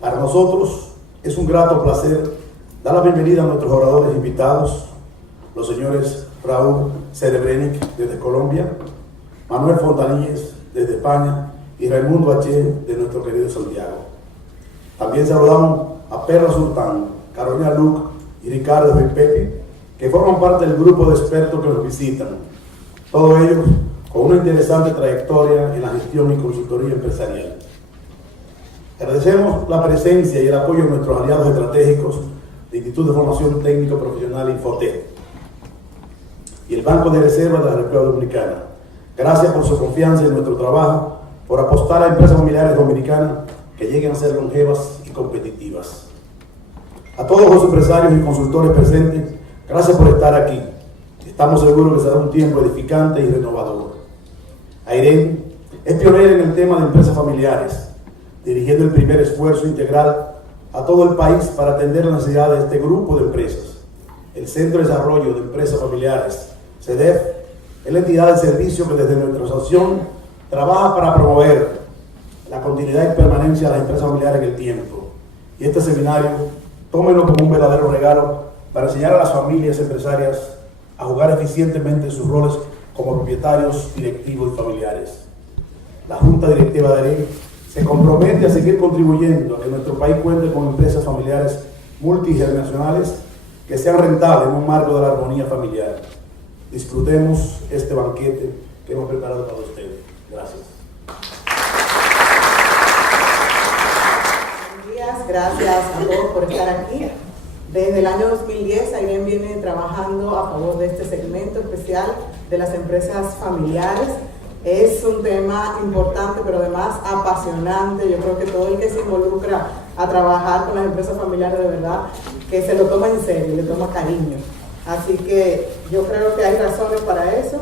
Para nosotros es un grato placer dar la bienvenida a nuestros oradores invitados, los señores Raúl Cerebrenic desde Colombia, Manuel Fontanilles desde España y Raimundo H. de nuestro querido Santiago. También saludamos a Perla Sultán, Carolina Luc y Ricardo Ripepi, que forman parte del grupo de expertos que nos visitan, todos ellos con una interesante trayectoria en la gestión y consultoría empresarial. Agradecemos la presencia y el apoyo de nuestros aliados estratégicos del Instituto de Formación Técnico Profesional Infotec y el Banco de Reserva de la República Dominicana. Gracias por su confianza en nuestro trabajo, por apostar a empresas familiares dominicanas que lleguen a ser longevas y competitivas. A todos los empresarios y consultores presentes, gracias por estar aquí. Estamos seguros que será un tiempo edificante y renovador. Irene es pionera en el tema de empresas familiares, dirigiendo el primer esfuerzo integral a todo el país para atender las necesidades de este grupo de empresas. El Centro de Desarrollo de Empresas Familiares, CEDEF, es la entidad de servicio que desde nuestra asociación trabaja para promover la continuidad y permanencia de las empresas familiares en el tiempo. Y este seminario, tómenlo como un verdadero regalo para enseñar a las familias empresarias a jugar eficientemente sus roles como propietarios, directivos y familiares. La Junta Directiva de AREN se compromete a seguir contribuyendo a que nuestro país cuente con empresas familiares multigeneracionales que sean rentables en un marco de la armonía familiar. Disfrutemos este banquete que hemos preparado para ustedes. Gracias. Buenos días, gracias a todos por estar aquí. Desde el año 2010, Irene viene trabajando a favor de este segmento especial de las empresas familiares. Es un tema importante, pero además apasionante. Yo creo que todo el que se involucra a trabajar con las empresas familiares, de verdad, que se lo toma en serio, le toma cariño. Así que yo creo que hay razones para eso.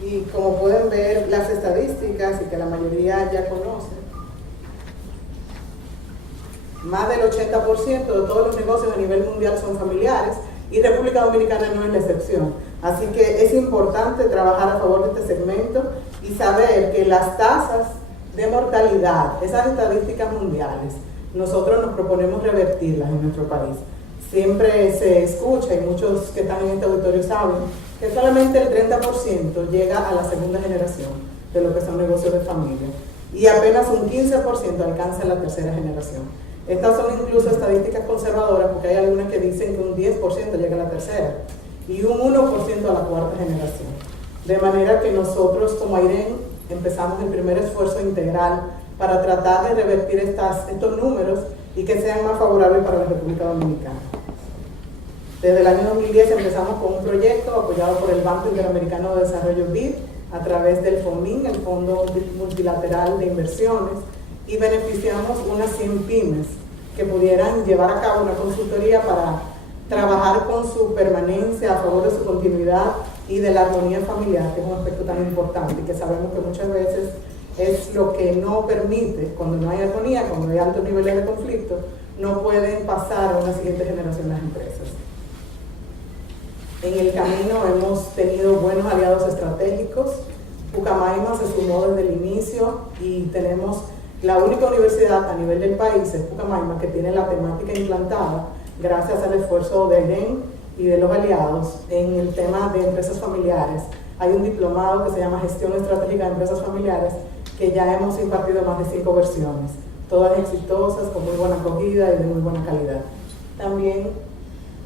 Y como pueden ver las estadísticas, y que la mayoría ya conocen, más del 80% de todos los negocios a nivel mundial son familiares, y República Dominicana no es la excepción. Así que es importante trabajar a favor de este segmento y saber que las tasas de mortalidad, esas estadísticas mundiales, nosotros nos proponemos revertirlas en nuestro país. Siempre se escucha, y muchos que están en este auditorio saben, que solamente el 30% llega a la segunda generación de lo que son negocios de familia, y apenas un 15% alcanza la tercera generación. Estas son incluso estadísticas conservadoras, porque hay algunas que dicen que un 10% llega a la tercera y un 1% a la cuarta generación. De manera que nosotros como Irene empezamos el primer esfuerzo integral para tratar de revertir estos números y que sean más favorables para la República Dominicana. Desde el año 2010 empezamos con un proyecto apoyado por el Banco Interamericano de Desarrollo BID a través del FOMIN, el Fondo Multilateral de Inversiones, y beneficiamos unas 100 pymes que pudieran llevar a cabo una consultoría para trabajar con su permanencia, a favor de su continuidad y de la armonía familiar, que es un aspecto tan importante y que sabemos que muchas veces es lo que no permite, cuando no hay armonía, cuando hay altos niveles de conflicto, no pueden pasar a una siguiente generación las empresas. En el camino hemos tenido buenos aliados estratégicos. Pucamaima se sumó desde el inicio y tenemos la única universidad a nivel del país, es Pucamaima, que tiene la temática implantada gracias al esfuerzo de Irene y de los aliados en el tema de empresas familiares. Hay un diplomado que se llama Gestión Estratégica de Empresas Familiares, que ya hemos impartido más de 5 versiones, todas exitosas, con muy buena acogida y de muy buena calidad. También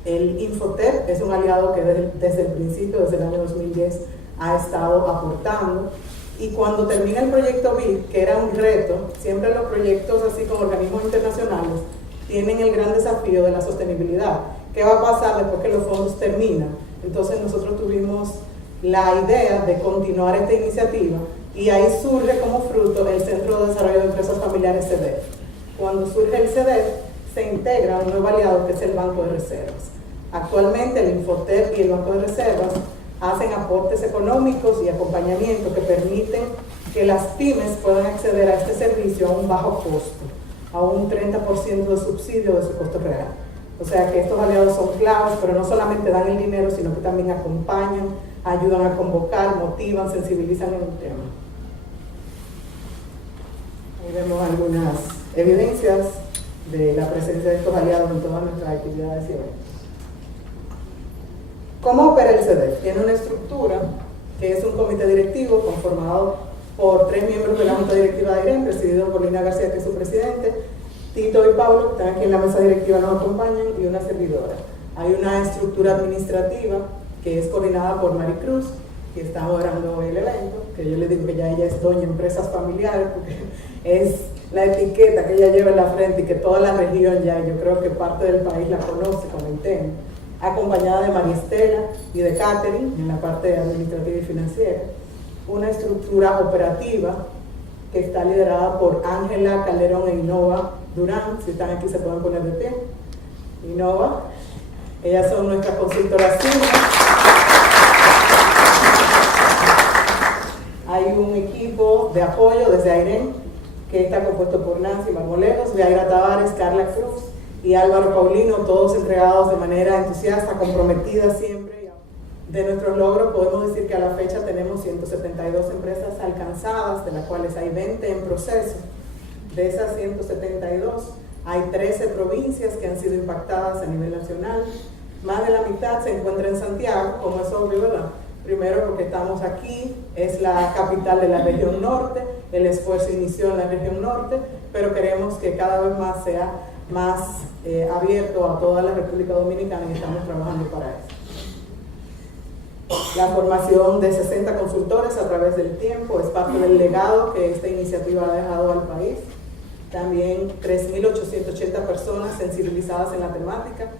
el Infotec es un aliado que desde el principio, desde el año 2010, ha estado aportando. Y cuando termina el proyecto BID, que era un reto, siempre los proyectos así con organismos internacionales tienen el gran desafío de la sostenibilidad. ¿Qué va a pasar después que los fondos terminan? Entonces nosotros tuvimos la idea de continuar esta iniciativa y ahí surge como fruto el Centro de Desarrollo de Empresas Familiares CEDEF. Cuando surge el CEDEF, se integra un nuevo aliado que es el Banco de Reservas. Actualmente el Infotec y el Banco de Reservas hacen aportes económicos y acompañamiento que permiten que las pymes puedan acceder a este servicio a un bajo costo, a un 30% de subsidio de su costo real. O sea que estos aliados son claves, pero no solamente dan el dinero, sino que también acompañan, ayudan a convocar, motivan, sensibilizan en el tema. Ahí vemos algunas evidencias de la presencia de estos aliados en todas nuestras actividades y eventos. ¿Cómo opera el CEDEF? Tiene una estructura que es un comité directivo conformado por 3 miembros de la Junta Directiva de AIREN, presidido por Lina García, que es su presidente, Tito y Pablo, que están aquí en la mesa directiva, nos acompañan, y una servidora. Hay una estructura administrativa que es coordinada por Maricruz, que está moderando el evento, que yo le digo que ya ella es doña empresas familiares, porque es la etiqueta que ella lleva en la frente y que toda la región ya, yo creo que parte del país la conoce con el tema, acompañada de María Estela y de Catherine en la parte administrativa y financiera. Una estructura operativa que está liderada por Ángela Calderón e Innova Durán. Si están aquí se pueden poner de pie. Innova, ellas son nuestras consultoras. Hay un equipo de apoyo desde AIREN que está compuesto por Nancy Marmoleros, Yaira Tavares, Carla Cruz y Álvaro Paulino, todos entregados de manera entusiasta, comprometida siempre. De nuestros logros podemos decir que a la fecha tenemos 172 empresas alcanzadas, de las cuales hay 20 en proceso. De esas 172 hay 13 provincias que han sido impactadas a nivel nacional. Más de la mitad se encuentra en Santiago, como es obvio, ¿verdad? Primero porque estamos aquí, es la capital de la región norte, el esfuerzo inició en la región norte, pero queremos que cada vez más sea más abierto a toda la República Dominicana y estamos trabajando para eso. La formación de 60 consultores a través del tiempo es parte del legado que esta iniciativa ha dejado al país. También 3.880 personas sensibilizadas en la temática.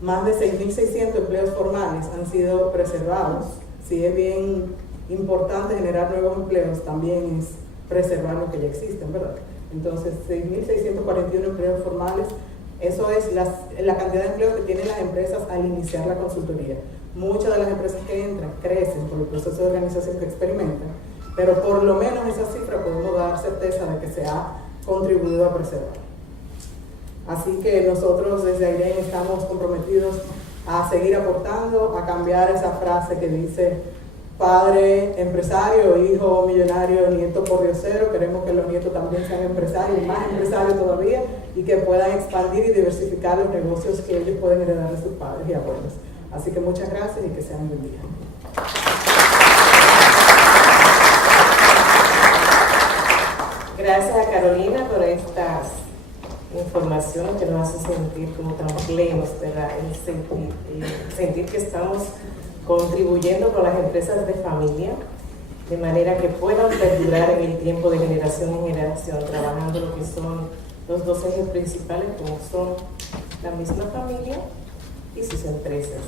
Más de 6.600 empleos formales han sido preservados. Si es bien importante generar nuevos empleos, también es preservar lo que ya existen, ¿verdad? Entonces, 6.641 empleos formales, eso es la cantidad de empleos que tienen las empresas al iniciar la consultoría. Muchas de las empresas que entran crecen por el proceso de organización que experimentan, pero por lo menos esa cifra podemos dar certeza de que se ha contribuido a preservar. Así que nosotros desde AIREN estamos comprometidos a seguir aportando, a cambiar esa frase que dice padre empresario, hijo millonario, nieto pordiosero. Queremos que los nietos también sean empresarios, y más empresarios todavía, y que puedan expandir y diversificar los negocios que ellos pueden heredar de sus padres y abuelos. Así que muchas gracias y que sean un buen día. Gracias a Carolina por estas informaciones que nos hacen sentir como tan plenos, ¿verdad? Sentir que estamos contribuyendo con las empresas de familia de manera que puedan perdurar en el tiempo de generación en generación, trabajando lo que son los dos ejes principales, como son la misma familia y sus empresas.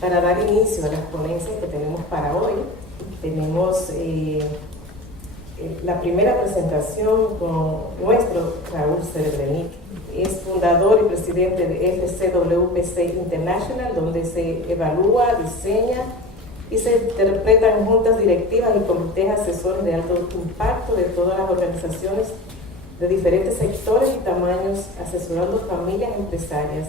Para dar inicio a las ponencias que tenemos para hoy, tenemos la primera presentación con nuestro Raúl Cerebrenic. Es fundador y presidente de FCWPC International, donde se evalúa, diseña y se interpretan juntas directivas y comités asesores de alto impacto de todas las organizaciones de diferentes sectores y tamaños, asesorando familias empresarias,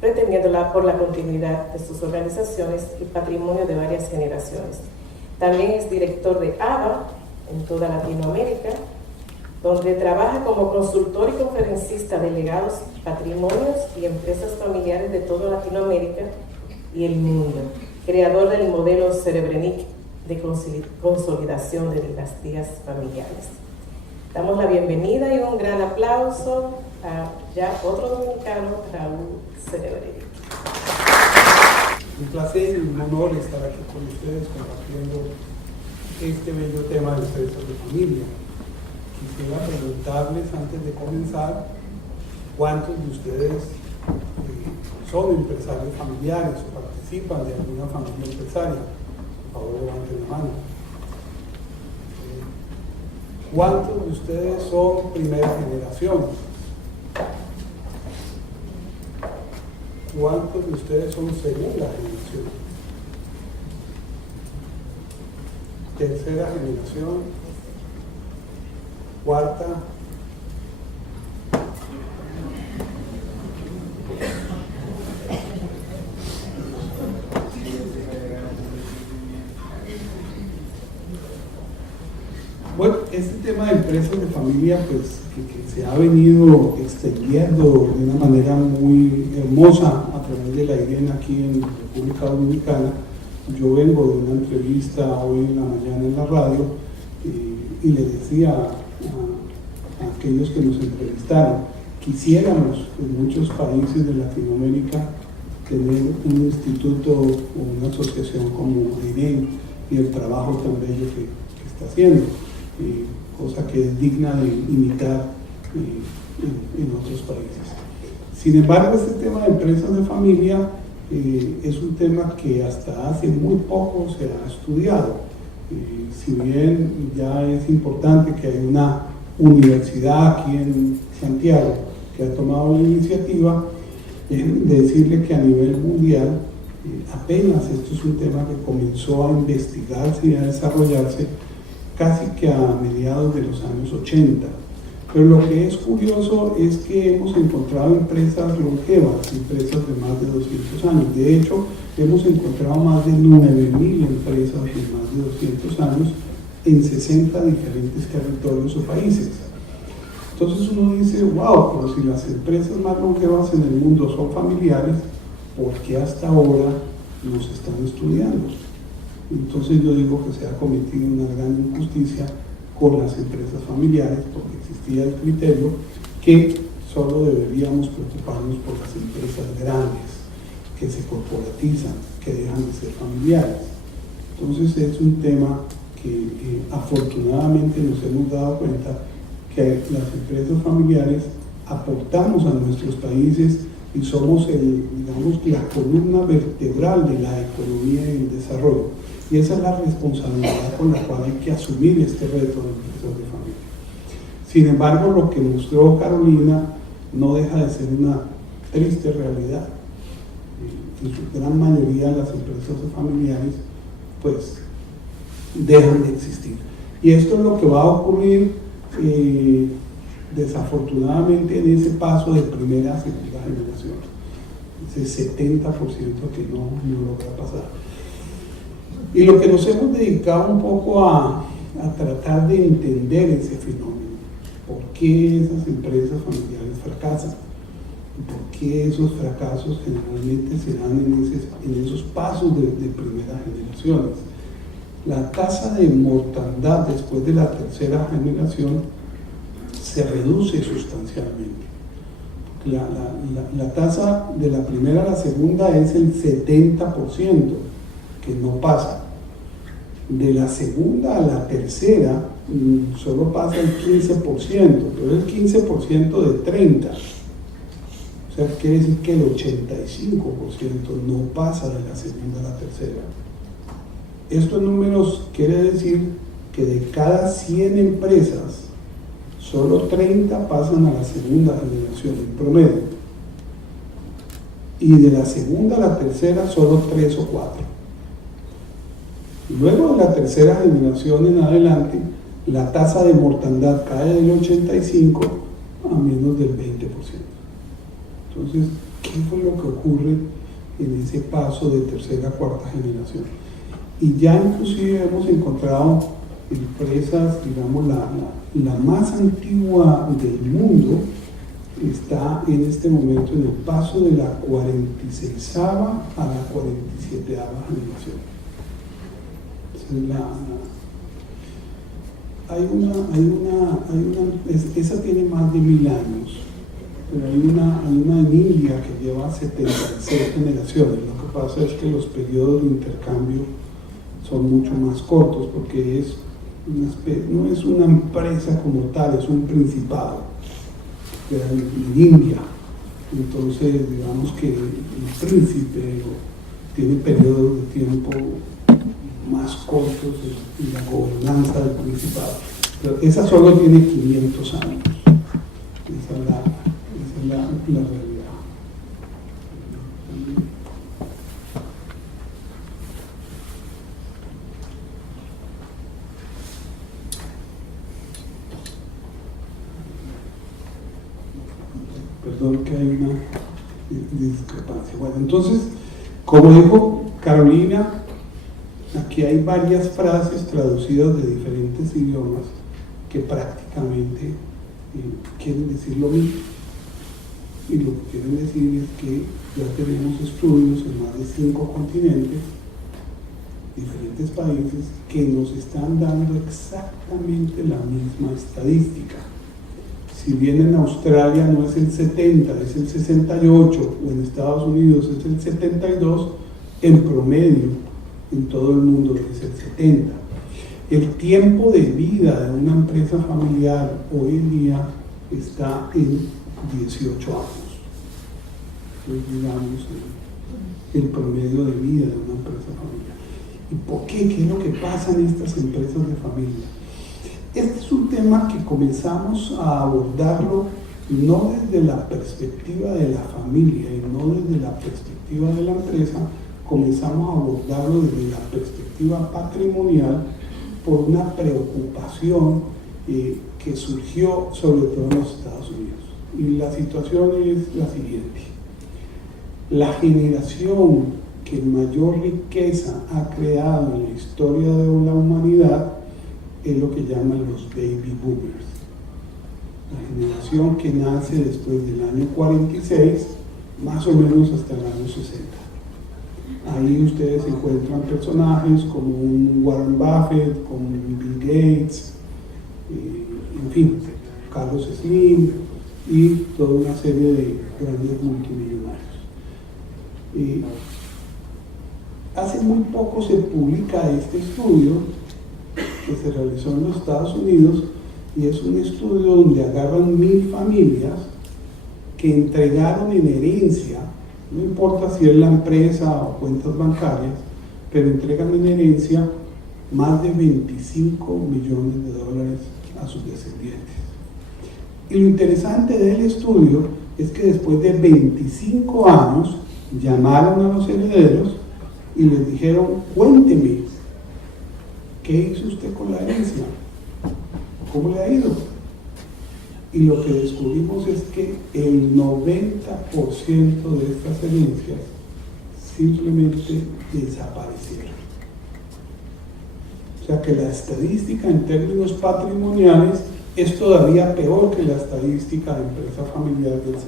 pretendiéndola por la continuidad de sus organizaciones y patrimonio de varias generaciones. También es director de ABA en toda Latinoamérica, donde trabaja como consultor y conferencista de legados, patrimonios y empresas familiares de toda Latinoamérica y el mundo. Creador del modelo Cerebrenic de consolidación de dinastías familiares. Damos la bienvenida y un gran aplauso a ya otro dominicano, Raúl Cerebrenic. Un placer y un honor estar aquí con ustedes compartiendo este bello tema de empresas de familia. Quisiera preguntarles antes de comenzar, ¿cuántos de ustedes son empresarios familiares o participan de alguna familia empresaria? Por favor, levanten la mano. ¿Cuántos de ustedes son primera generación? ¿Cuántos de ustedes son segunda generación? Tercera generación, cuarta. Bueno, este tema de empresas de familia, pues, que se ha venido extendiendo de una manera muy hermosa a través de la IREN aquí en República Dominicana. Yo vengo de una entrevista hoy en la mañana en la radio y le decía a aquellos que nos entrevistaron, quisiéramos en muchos países de Latinoamérica tener un instituto o una asociación como IREN y el trabajo tan bello que está haciendo, cosa que es digna de imitar en otros países. Sin embargo, este tema de empresas de familia es un tema que hasta hace muy poco se ha estudiado. Si bien ya es importante que hay una universidad aquí en Santiago que ha tomado la iniciativa de decirle que a nivel mundial apenas esto es un tema que comenzó a investigarse y a desarrollarse casi que a mediados de los años 80. Pero lo que es curioso es que hemos encontrado empresas longevas, empresas de más de 200 años. De hecho, hemos encontrado más de 9.000 empresas de más de 200 años en 60 diferentes territorios o países. Entonces uno dice, wow, pero si las empresas más longevas en el mundo son familiares, ¿por qué hasta ahora nos están estudiando? Entonces yo digo que se ha cometido una gran injusticia con las empresas familiares, porque existía el criterio que solo deberíamos preocuparnos por las empresas grandes, que se corporatizan, que dejan de ser familiares. Entonces es un tema que afortunadamente nos hemos dado cuenta que las empresas familiares aportamos a nuestros países y somos digamos, la columna vertebral de la economía y el desarrollo. Y esa es la responsabilidad con la cual hay que asumir este reto de empresas de familia. Sin embargo, lo que mostró Carolina no deja de ser una triste realidad. En su gran mayoría las empresas familiares pues dejan de existir. Y esto es lo que va a ocurrir desafortunadamente en ese paso de primera a segunda generación. Ese 70% que no logra pasar. Y lo que nos hemos dedicado un poco a tratar de entender ese fenómeno. ¿Por qué esas empresas familiares fracasan? ¿Por qué esos fracasos generalmente se dan en esos pasos de primeras generaciones? La tasa de mortandad después de la tercera generación se reduce sustancialmente. La tasa de la primera a la segunda es el 70%, que no pasa. De la segunda a la tercera solo pasa el 15%, pero el 15% de 30. O sea, quiere decir que el 85% no pasa de la segunda a la tercera. Estos números quiere decir que de cada 100 empresas, solo 30 pasan a la segunda generación en promedio. Y de la segunda a la tercera, solo 3 o 4. Luego de la tercera generación en adelante, la tasa de mortandad cae del 85 a menos del 20%. Entonces, ¿qué fue lo que ocurre en ese paso de tercera a cuarta generación? Y ya inclusive hemos encontrado empresas, digamos, la más antigua del mundo está en este momento en el paso de la 46ª a la 47ª generación. Esa tiene más de 1000 años, pero hay una en India que lleva 76 generaciones. Lo que pasa es que los periodos de intercambio son mucho más cortos, porque no es una empresa como tal, es un principado en India. Entonces, digamos que el príncipe tiene periodos de tiempo más cortos en la gobernanza del principado. Pero esa solo tiene 500 años. Esa es la realidad. Perdón que hay una discrepancia. Bueno, entonces, como dijo Carolina, aquí hay varias frases traducidas de diferentes idiomas que prácticamente quieren decir lo mismo. Y lo que quieren decir es que ya tenemos estudios en más de 5 continentes, diferentes países, que nos están dando exactamente la misma estadística. Si bien en Australia no es el 70, es el 68, o en Estados Unidos es el 72, en promedio en todo el mundo es el 70. El tiempo de vida de una empresa familiar hoy en día está en 18 años. Entonces, digamos, el promedio de vida de una empresa familiar. ¿Y por qué? ¿Qué es lo que pasa en estas empresas de familia? Este es un tema que comenzamos a abordarlo no desde la perspectiva de la familia y no desde la perspectiva de la empresa, comenzamos a abordarlo desde la perspectiva patrimonial por una preocupación que surgió sobre todo en los Estados Unidos. Y la situación es la siguiente. La generación que mayor riqueza ha creado en la historia de la humanidad es lo que llaman los baby boomers. La generación que nace después del año 46, más o menos hasta el año 60. Ahí ustedes encuentran personajes como un Warren Buffett, como un Bill Gates, en fin, Carlos Slim y toda una serie de grandes multimillonarios. Hace muy poco se publica este estudio que se realizó en los Estados Unidos y es un estudio donde agarran 1000 familias que entregaron en herencia, no importa si es la empresa o cuentas bancarias, pero entregan en herencia más de 25 millones de dólares a sus descendientes. Y lo interesante del estudio es que después de 25 años llamaron a los herederos y les dijeron: cuénteme, ¿qué hizo usted con la herencia? ¿Cómo le ha ido? Y lo que descubrimos es que el 90% de estas herencias simplemente desaparecieron. O sea que la estadística en términos patrimoniales es todavía peor que la estadística de empresa familiar del 70%.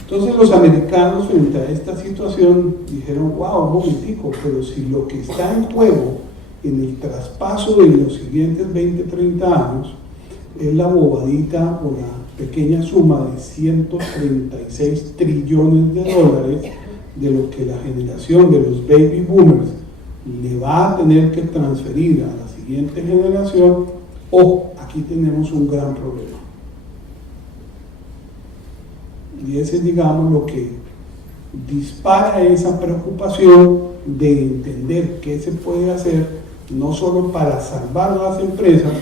Entonces los americanos frente a esta situación dijeron: wow, un momentico, pero si lo que está en juego en el traspaso de los siguientes 20, 30 años es la bobadita o la pequeña suma de 136 trillones de dólares de lo que la generación de los baby boomers le va a tener que transferir a la siguiente generación, aquí tenemos un gran problema. Y ese es, digamos, lo que dispara esa preocupación de entender qué se puede hacer no solo para salvar las empresas,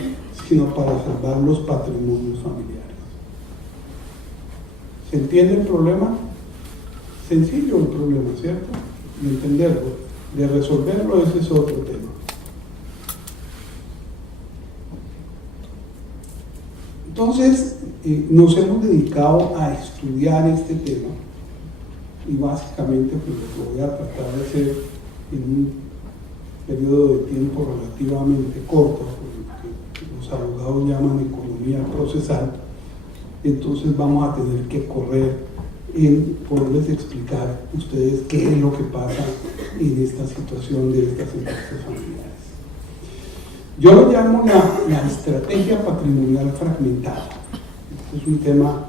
sino para salvar los patrimonios familiares. ¿Se entiende el problema? Sencillo el problema, ¿cierto? De entenderlo, de resolverlo, ese es otro tema. Entonces, nos hemos dedicado a estudiar este tema y básicamente pues, lo que voy a tratar de hacer en un periodo de tiempo relativamente corto, que los abogados llaman economía procesal. Entonces vamos a tener que correr en poderles explicar a ustedes qué es lo que pasa en esta situación de estas empresas familiares. Yo lo llamo la estrategia patrimonial fragmentada. Este es un tema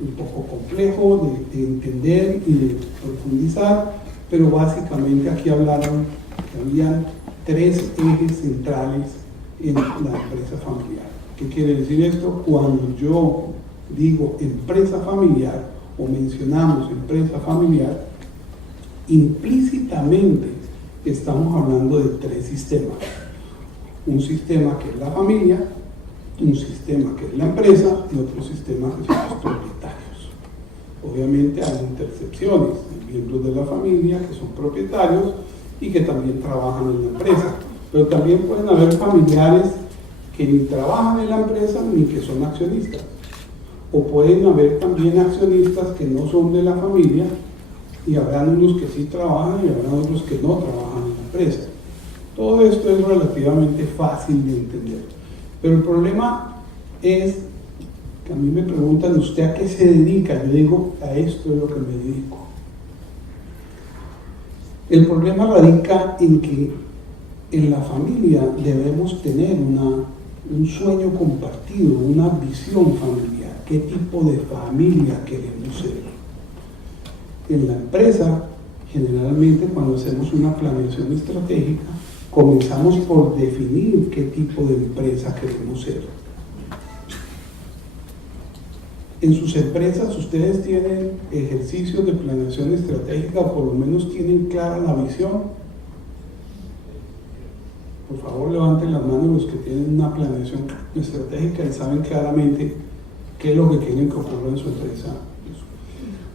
un poco complejo de entender y de profundizar, pero básicamente aquí hablaron que habían 3 ejes centrales en la empresa familiar. ¿Qué quiere decir esto? Cuando yo digo empresa familiar o mencionamos empresa familiar, implícitamente estamos hablando de 3 sistemas. Un sistema que es la familia, un sistema que es la empresa y otro sistema que son los propietarios. Obviamente hay intercepciones, hay miembros de la familia que son propietarios y que también trabajan en la empresa, pero también pueden haber familiares que ni trabajan en la empresa ni que son accionistas, o pueden haber también accionistas que no son de la familia y habrán unos que sí trabajan y habrán otros que no trabajan en la empresa. Todo esto es relativamente fácil de entender. Pero el problema es que a mí me preguntan, ¿usted a qué se dedica? Yo digo, a esto es lo que me dedico. El problema radica en que en la familia debemos tener un sueño compartido, una visión familiar. ¿Qué tipo de familia queremos ser? En la empresa, generalmente cuando hacemos una planeación estratégica, comenzamos por definir qué tipo de empresa queremos ser. En sus empresas ustedes tienen ejercicios de planeación estratégica o por lo menos tienen clara la visión. Por favor, levanten las manos los que tienen una planeación estratégica y saben claramente qué es lo que quieren que ocurra en su empresa.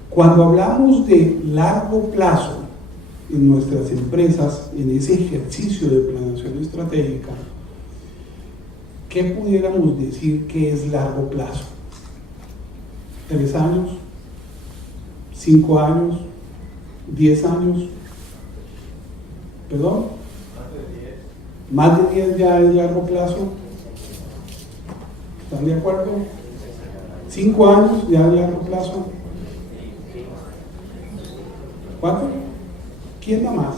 Cuando hablamos de largo plazo en nuestras empresas, en ese ejercicio de planeación estratégica, ¿qué pudiéramos decir que es largo plazo? 3 años, 5 años, 10 años, ¿perdón? Más de 10 ya es largo plazo. ¿Están de acuerdo? 5 años ya es largo plazo. ¿4? ¿Quién da más?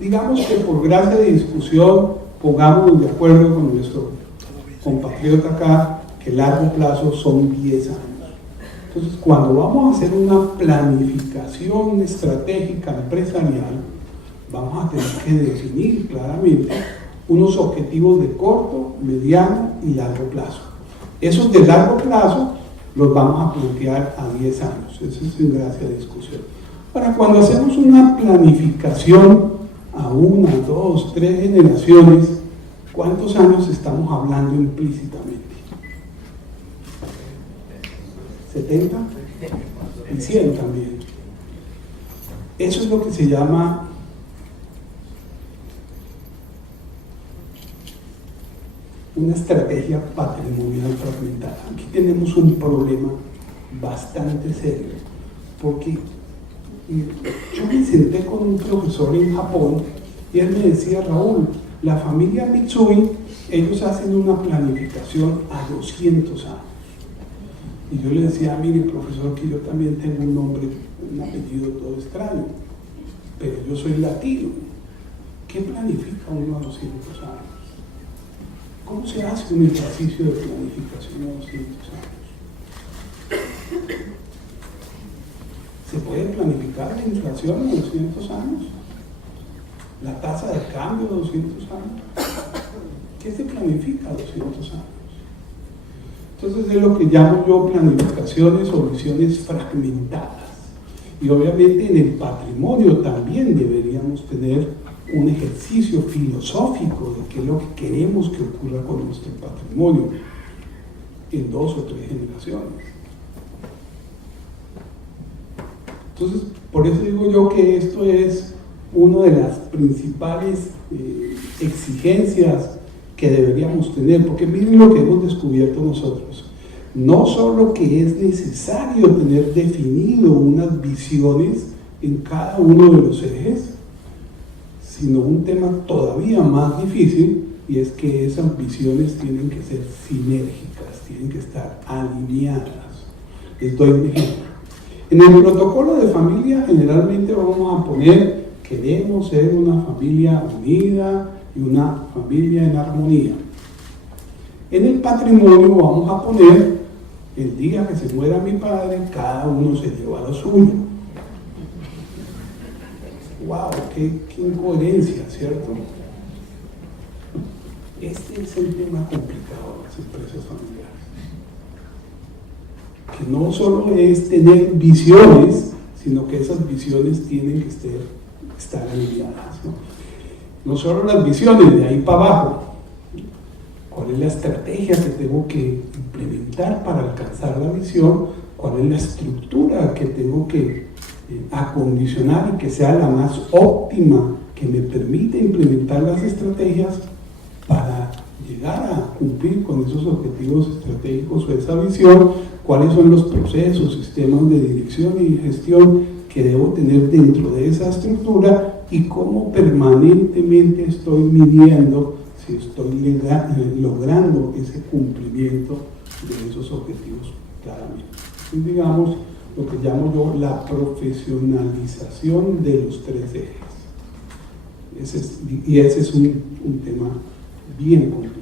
Digamos que por gracia de discusión pongámonos de acuerdo con nuestro compatriota acá que largo plazo son 10 años. Entonces, cuando vamos a hacer una planificación estratégica empresarial, vamos a tener que definir claramente unos objetivos de corto, mediano y largo plazo. Esos de largo plazo los vamos a plantear a 10 años. Eso es sin gracia de discusión. Ahora, cuando hacemos una planificación a 1, 2, 3 generaciones, ¿cuántos años estamos hablando implícitamente? ¿70? Y 100 también. Eso es lo que se llama una estrategia patrimonial fragmentada. Aquí tenemos un problema bastante serio, porque yo me senté con un profesor en Japón y él me decía, Raúl, la familia Mitsui, ellos hacen una planificación a 200 años. Y yo le decía, mire profesor, que yo también tengo un nombre, un apellido todo extraño, pero yo soy latino. ¿Qué planifica uno a 200 años? ¿Cómo se hace un ejercicio de planificación a 200 años? ¿Se puede planificar la inflación a 200 años? ¿La tasa de cambio a 200 años? ¿Qué se planifica a 200 años? Entonces es lo que llamo yo planificaciones o visiones fragmentadas. Y obviamente en el patrimonio también deberíamos tener un ejercicio filosófico de qué es lo que queremos que ocurra con nuestro patrimonio en 2 o 3 generaciones. Entonces, por eso digo yo que esto es una de las principales exigencias que deberíamos tener, porque miren lo que hemos descubierto nosotros. No solo que es necesario tener definido unas visiones en cada uno de los ejes, sino un tema todavía más difícil, y es que esas visiones tienen que ser sinérgicas, tienen que estar alineadas. Les doy un ejemplo. En el protocolo de familia generalmente vamos a poner, queremos ser una familia unida y una familia en armonía. En el patrimonio vamos a poner, el día que se muera mi padre, cada uno se lleva lo suyo. ¡Wow! ¡Qué incoherencia!, ¿cierto? Este es el tema complicado de las empresas familiares. Que no solo es tener visiones, sino que esas visiones tienen que estar alineadas, ¿no? No solo las visiones, de ahí para abajo. ¿Cuál es la estrategia que tengo que implementar para alcanzar la visión? ¿Cuál es la estructura que tengo que acondicionar y que sea la más óptima, que me permite implementar las estrategias para llegar a cumplir con esos objetivos estratégicos o esa visión? ¿Cuáles son los procesos, sistemas de dirección y gestión que debo tener dentro de esa estructura y cómo permanentemente estoy midiendo si estoy logrando ese cumplimiento de esos objetivos claramente. Y digamos, lo que llamo yo la profesionalización de los 3 ejes. Ese es un tema bien complejo.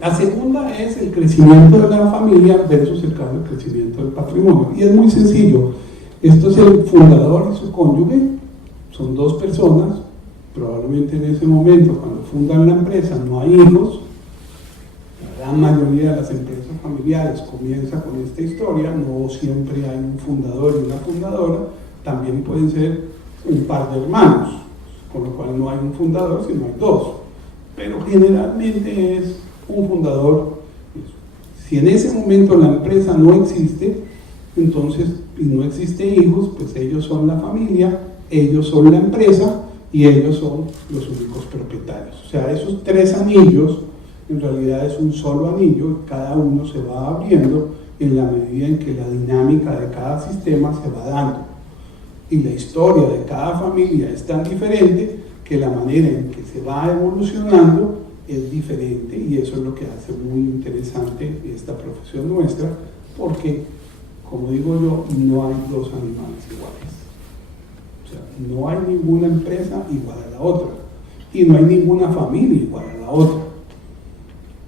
La segunda es el crecimiento de la familia versus el crecimiento del patrimonio. Y es muy sencillo. Esto es el fundador y su cónyuge. Son 2 personas. Probablemente en ese momento, cuando fundan la empresa, no hay hijos. La gran mayoría de las empresas familiares comienza con esta historia. No siempre hay un fundador y una fundadora. También pueden ser un par de hermanos, con lo cual no hay un fundador, sino hay 2. Pero generalmente es un fundador. Si en ese momento la empresa no existe, entonces, y no existe hijos, pues ellos son la familia, ellos son la empresa y ellos son los únicos propietarios. O sea, esos 3 anillos en realidad es un solo anillo, cada uno se va abriendo en la medida en que la dinámica de cada sistema se va dando. Y la historia de cada familia es tan diferente que la manera en que se va evolucionando es diferente, y eso es lo que hace muy interesante esta profesión nuestra, porque, como digo yo, no hay 2 animales iguales. O sea, no hay ninguna empresa igual a la otra, y no hay ninguna familia igual a la otra.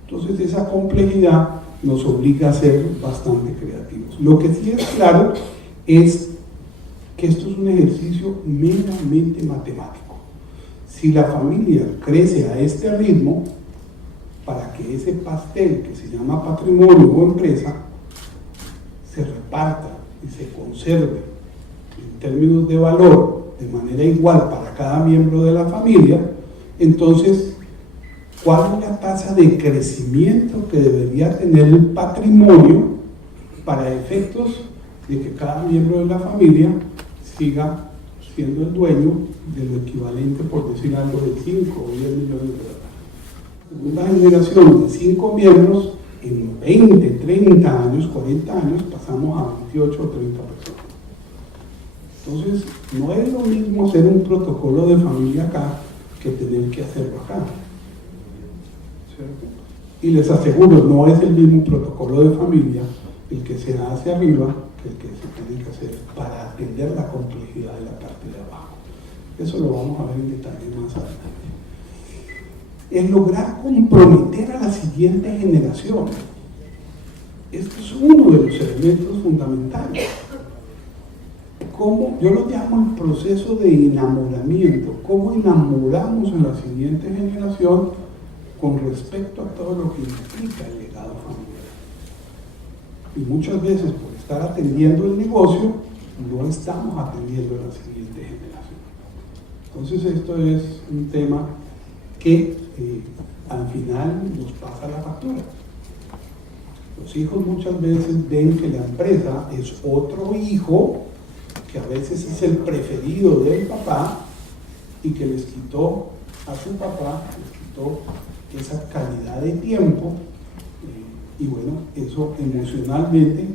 Entonces esa complejidad nos obliga a ser bastante creativos. Lo que sí es claro es que esto es un ejercicio meramente matemático. Si la familia crece a este ritmo, para que ese pastel que se llama patrimonio o empresa se reparta y se conserve en términos de valor de manera igual para cada miembro de la familia, entonces, ¿cuál es la tasa de crecimiento que debería tener el patrimonio para efectos de que cada miembro de la familia siga siendo el dueño de lo equivalente, por decir algo, de 5 o 10 millones de dólares? Una generación de 5 miembros, en 20, 30 años, 40 años, pasamos a 28 o 30 personas. Entonces, no es lo mismo hacer un protocolo de familia acá que tener que hacerlo acá. ¿Cierto? Y les aseguro, no es el mismo protocolo de familia el que se hace arriba que el que se tiene que hacer para atender la complejidad de la parte de abajo. Eso lo vamos a ver en detalle más adelante. El lograr comprometer a la siguiente generación. Este es uno de los elementos fundamentales. ¿Cómo? Yo lo llamo el proceso de enamoramiento. ¿Cómo enamoramos a la siguiente generación con respecto a todo lo que implica el legado familiar? Y muchas veces, por estar atendiendo el negocio, no estamos atendiendo a la siguiente generación. Entonces esto es un tema que al final nos pasa la factura. Los hijos muchas veces ven que la empresa es otro hijo, que a veces es el preferido del papá, y que les quitó a su papá, les quitó esa calidad de tiempo, y bueno, eso emocionalmente,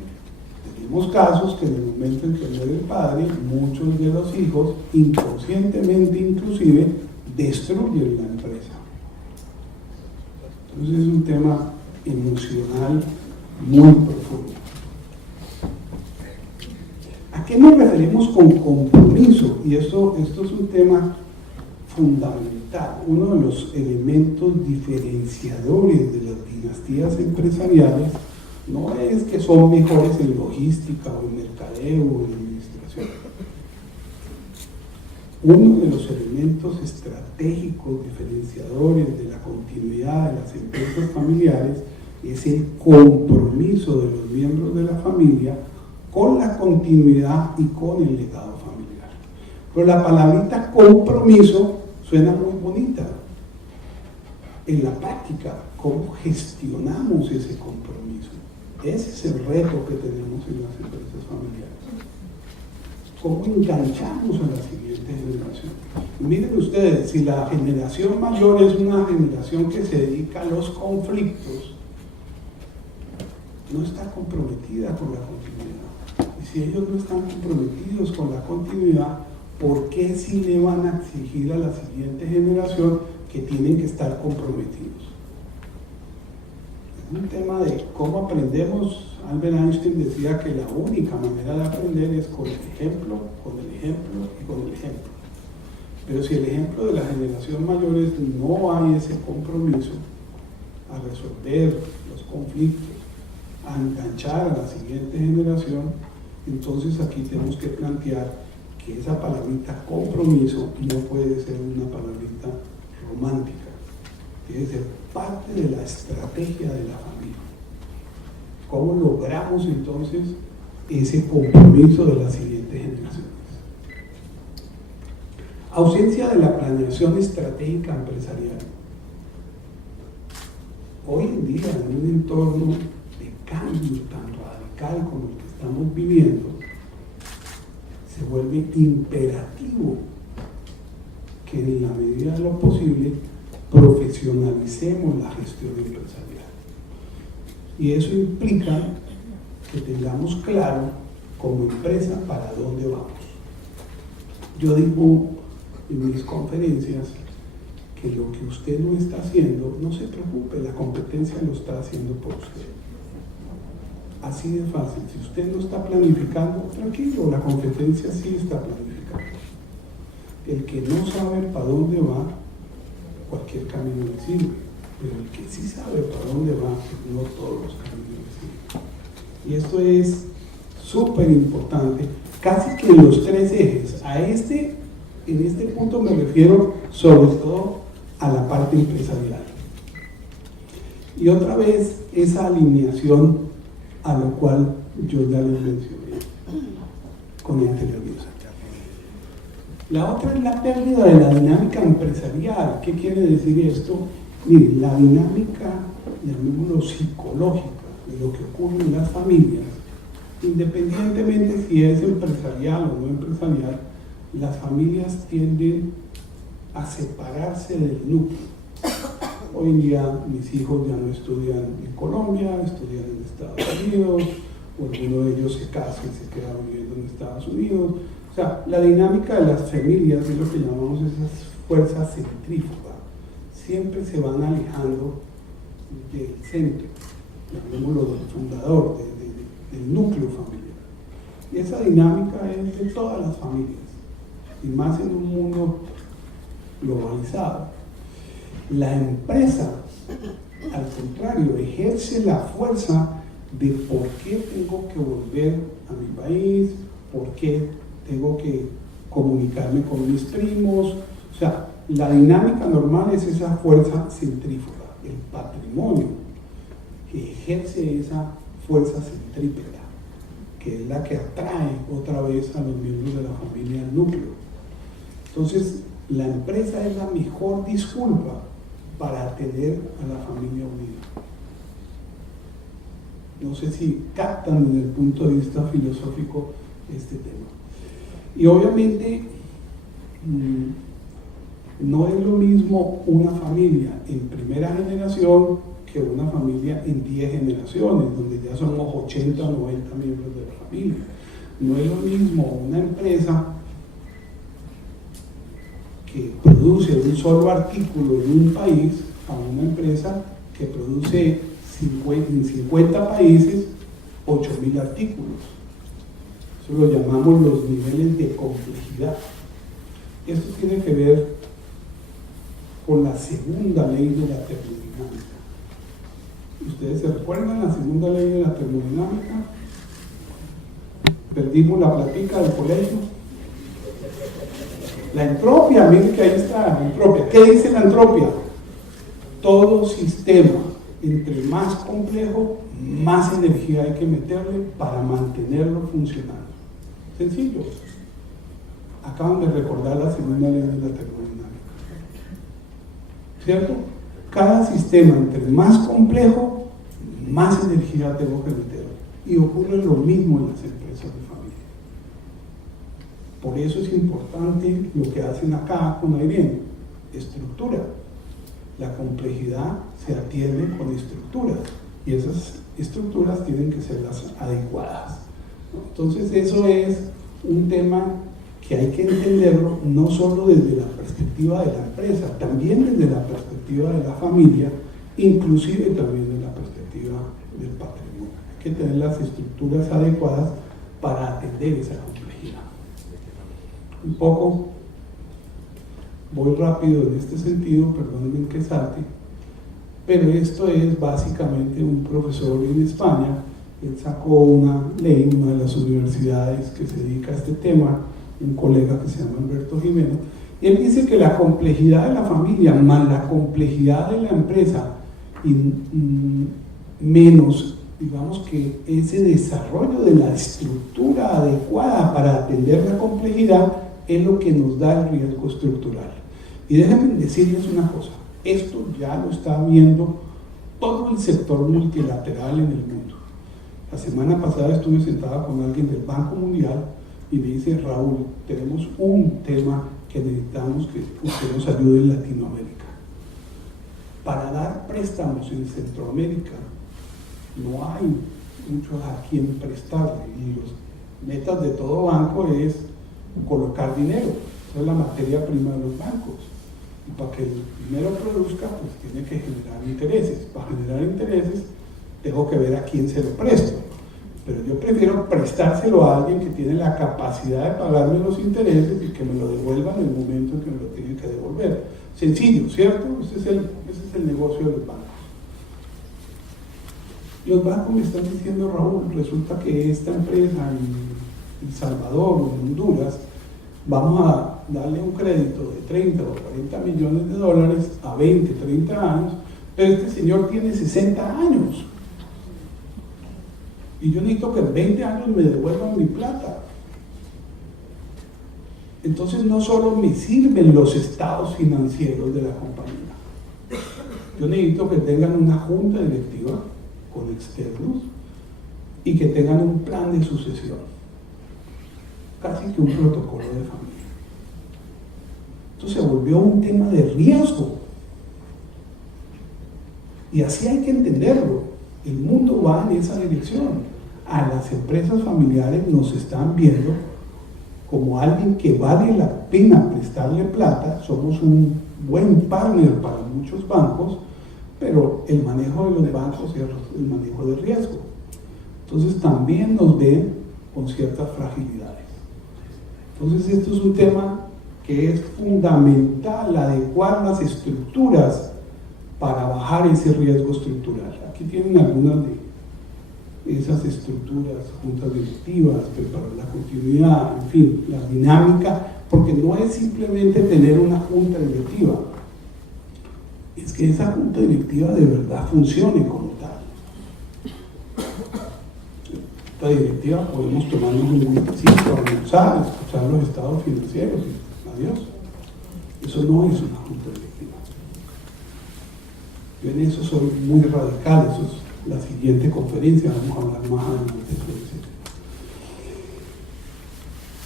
tenemos casos que en el momento en que muere el padre, muchos de los hijos, inconscientemente inclusive, destruyen la empresa. Entonces es un tema emocional muy profundo. ¿A qué nos referimos con compromiso? Y esto es un tema fundamental. Uno de los elementos diferenciadores de las dinastías empresariales no es que son mejores en logística o en mercadeo o en administración. Uno de los elementos estratégicos diferenciadores de la continuidad de las empresas familiares es el compromiso de los miembros de la familia con la continuidad y con el legado familiar. Pero la palabrita compromiso suena muy bonita. En la práctica, ¿cómo gestionamos ese compromiso? Ese es el reto que tenemos en las empresas familiares. ¿Cómo enganchamos a la siguiente generación? Y miren ustedes, si la generación mayor es una generación que se dedica a los conflictos, no está comprometida con la continuidad. Y si ellos no están comprometidos con la continuidad, ¿por qué sí le van a exigir a la siguiente generación que tienen que estar comprometidos? Es un tema de cómo aprendemos. Albert Einstein decía que la única manera de aprender es con el ejemplo, con el ejemplo y con el ejemplo. Pero si el ejemplo de la generación mayor es no hay ese compromiso a resolver los conflictos, a enganchar a la siguiente generación, entonces aquí tenemos que plantear que esa palabrita compromiso no puede ser una palabrita romántica, debe ser parte de la estrategia de la familia. ¿Cómo logramos entonces ese compromiso de las siguientes generaciones? Ausencia de la planeación estratégica empresarial. Hoy en día, en un entorno de cambio tan radical como el que estamos viviendo, se vuelve imperativo que en la medida de lo posible profesionalicemos la gestión empresarial. Y eso implica que tengamos claro como empresa para dónde vamos. Yo digo en mis conferencias que lo que usted no está haciendo, no se preocupe, la competencia lo está haciendo por usted. Así de fácil. Si usted no está planificando, tranquilo, la competencia sí está planificando. El que no sabe para dónde va, cualquier camino le sirve, pero el que sí sabe para dónde va, no todos los caminos le sirven. Y esto es súper importante, casi que en los tres ejes. En este punto me refiero sobre todo a la parte empresarial. Y otra vez, esa alineación a lo cual yo ya les mencioné con anterioridad. La otra es la pérdida de la dinámica empresarial. ¿Qué quiere decir esto? Miren, la dinámica, llamémoslo psicológica, de lo que ocurre en las familias, independientemente si es empresarial o no empresarial, las familias tienden a separarse del núcleo. Hoy en día mis hijos ya no estudian en Colombia, estudian en Estados Unidos, o alguno de ellos se casa y se queda viviendo en Estados Unidos. O sea, la dinámica de las familias es lo que llamamos esas fuerzas centrífugas. Siempre se van alejando del centro, llamémoslo del fundador, del núcleo familiar. Y esa dinámica es de todas las familias, y más en un mundo globalizado. La empresa, al contrario, ejerce la fuerza de por qué tengo que volver a mi país, por qué tengo que comunicarme con mis primos. O sea, la dinámica normal es esa fuerza centrífuga, el patrimonio que ejerce esa fuerza centrípeta, que es la que atrae otra vez a los miembros de la familia al núcleo. Entonces, la empresa es la mejor disculpa para tener a la familia unida. No sé si captan desde el punto de vista filosófico este tema. Y obviamente no es lo mismo una familia en primera generación que una familia en 10 generaciones, donde ya somos 80 o 90 miembros de la familia. No es lo mismo una empresa que produce un solo artículo en un país a una empresa que produce en 50 países 8.000 artículos. Eso lo llamamos los niveles de complejidad. Esto tiene que ver con la segunda ley de la termodinámica. ¿Ustedes se recuerdan la segunda ley de la termodinámica? Perdimos la platica del colegio. La entropia, miren que ahí está la entropia. ¿Qué dice la entropia? Todo sistema, entre más complejo, más energía hay que meterle para mantenerlo funcionando. Sencillo. Acaban de recordar la segunda ley de la termodinámica. ¿Cierto? Cada sistema, entre más complejo, más energía tengo que meterle. Y ocurre lo mismo en las empresas de familia. Por eso es importante lo que hacen acá con Irene, estructura. La complejidad se atiende con estructuras y esas estructuras tienen que ser las adecuadas Entonces eso es un tema que hay que entenderlo no solo desde la perspectiva de la empresa, también desde la perspectiva de la familia, inclusive también desde la perspectiva del patrimonio. Hay que tener las estructuras adecuadas para atender esa complejidad. Un poco, voy rápido en este sentido, perdónenme que salte, pero esto es básicamente un profesor en España. Él sacó una ley, una de las universidades que se dedica a este tema, un colega que se llama Alberto Jimeno, y él dice que la complejidad de la familia más la complejidad de la empresa y menos, digamos, que ese desarrollo de la estructura adecuada para atender la complejidad es lo que nos da el riesgo estructural. Y déjenme decirles una cosa, esto ya lo está viendo todo el sector multilateral en el mundo. La semana pasada estuve sentada con alguien del Banco Mundial y me dice: Raúl, tenemos un tema que necesitamos que usted nos ayude en Latinoamérica. Para dar préstamos en Centroamérica no hay mucho a quien prestarle, y las metas de todo banco es colocar dinero. Esa es la materia prima de los bancos, y para que el dinero produzca, pues tiene que generar intereses. Para generar intereses tengo que ver a quién se lo presto, pero yo prefiero prestárselo a alguien que tiene la capacidad de pagarme los intereses y que me lo devuelva en el momento en que me lo tiene que devolver. Sencillo, ¿cierto? Ese es el negocio de los bancos. Los bancos me están diciendo: Raúl, resulta que esta empresa en El Salvador o en Honduras, vamos a darle un crédito de 30 o 40 millones de dólares a 20, 30 años, pero este señor tiene 60 años. Y yo necesito que en 20 años me devuelvan mi plata. Entonces no solo me sirven los estados financieros de la compañía. Yo necesito que tengan una junta directiva con externos y que tengan un plan de sucesión. Casi que un protocolo de familia. Entonces se volvió un tema de riesgo. Y así hay que entenderlo. El mundo va en esa dirección. A las empresas familiares nos están viendo como alguien que vale la pena prestarle plata. Somos un buen partner para muchos bancos, pero el manejo de los bancos es el manejo de riesgo. Entonces también nos ven con ciertas fragilidades. Entonces esto es un tema que es fundamental, adecuar las estructuras para bajar ese riesgo estructural. Aquí tienen algunas de esas estructuras: juntas directivas, preparar la continuidad, en fin, la dinámica, porque no es simplemente tener una junta directiva, es que esa junta directiva de verdad funcione como tal. Esta directiva podemos tomarnos un momentito, almorzar, escuchar los estados financieros y adiós. Eso no es una junta directiva. Yo en eso soy muy radical. Eso es la siguiente conferencia, vamos a hablar más adelante sobre ese tema.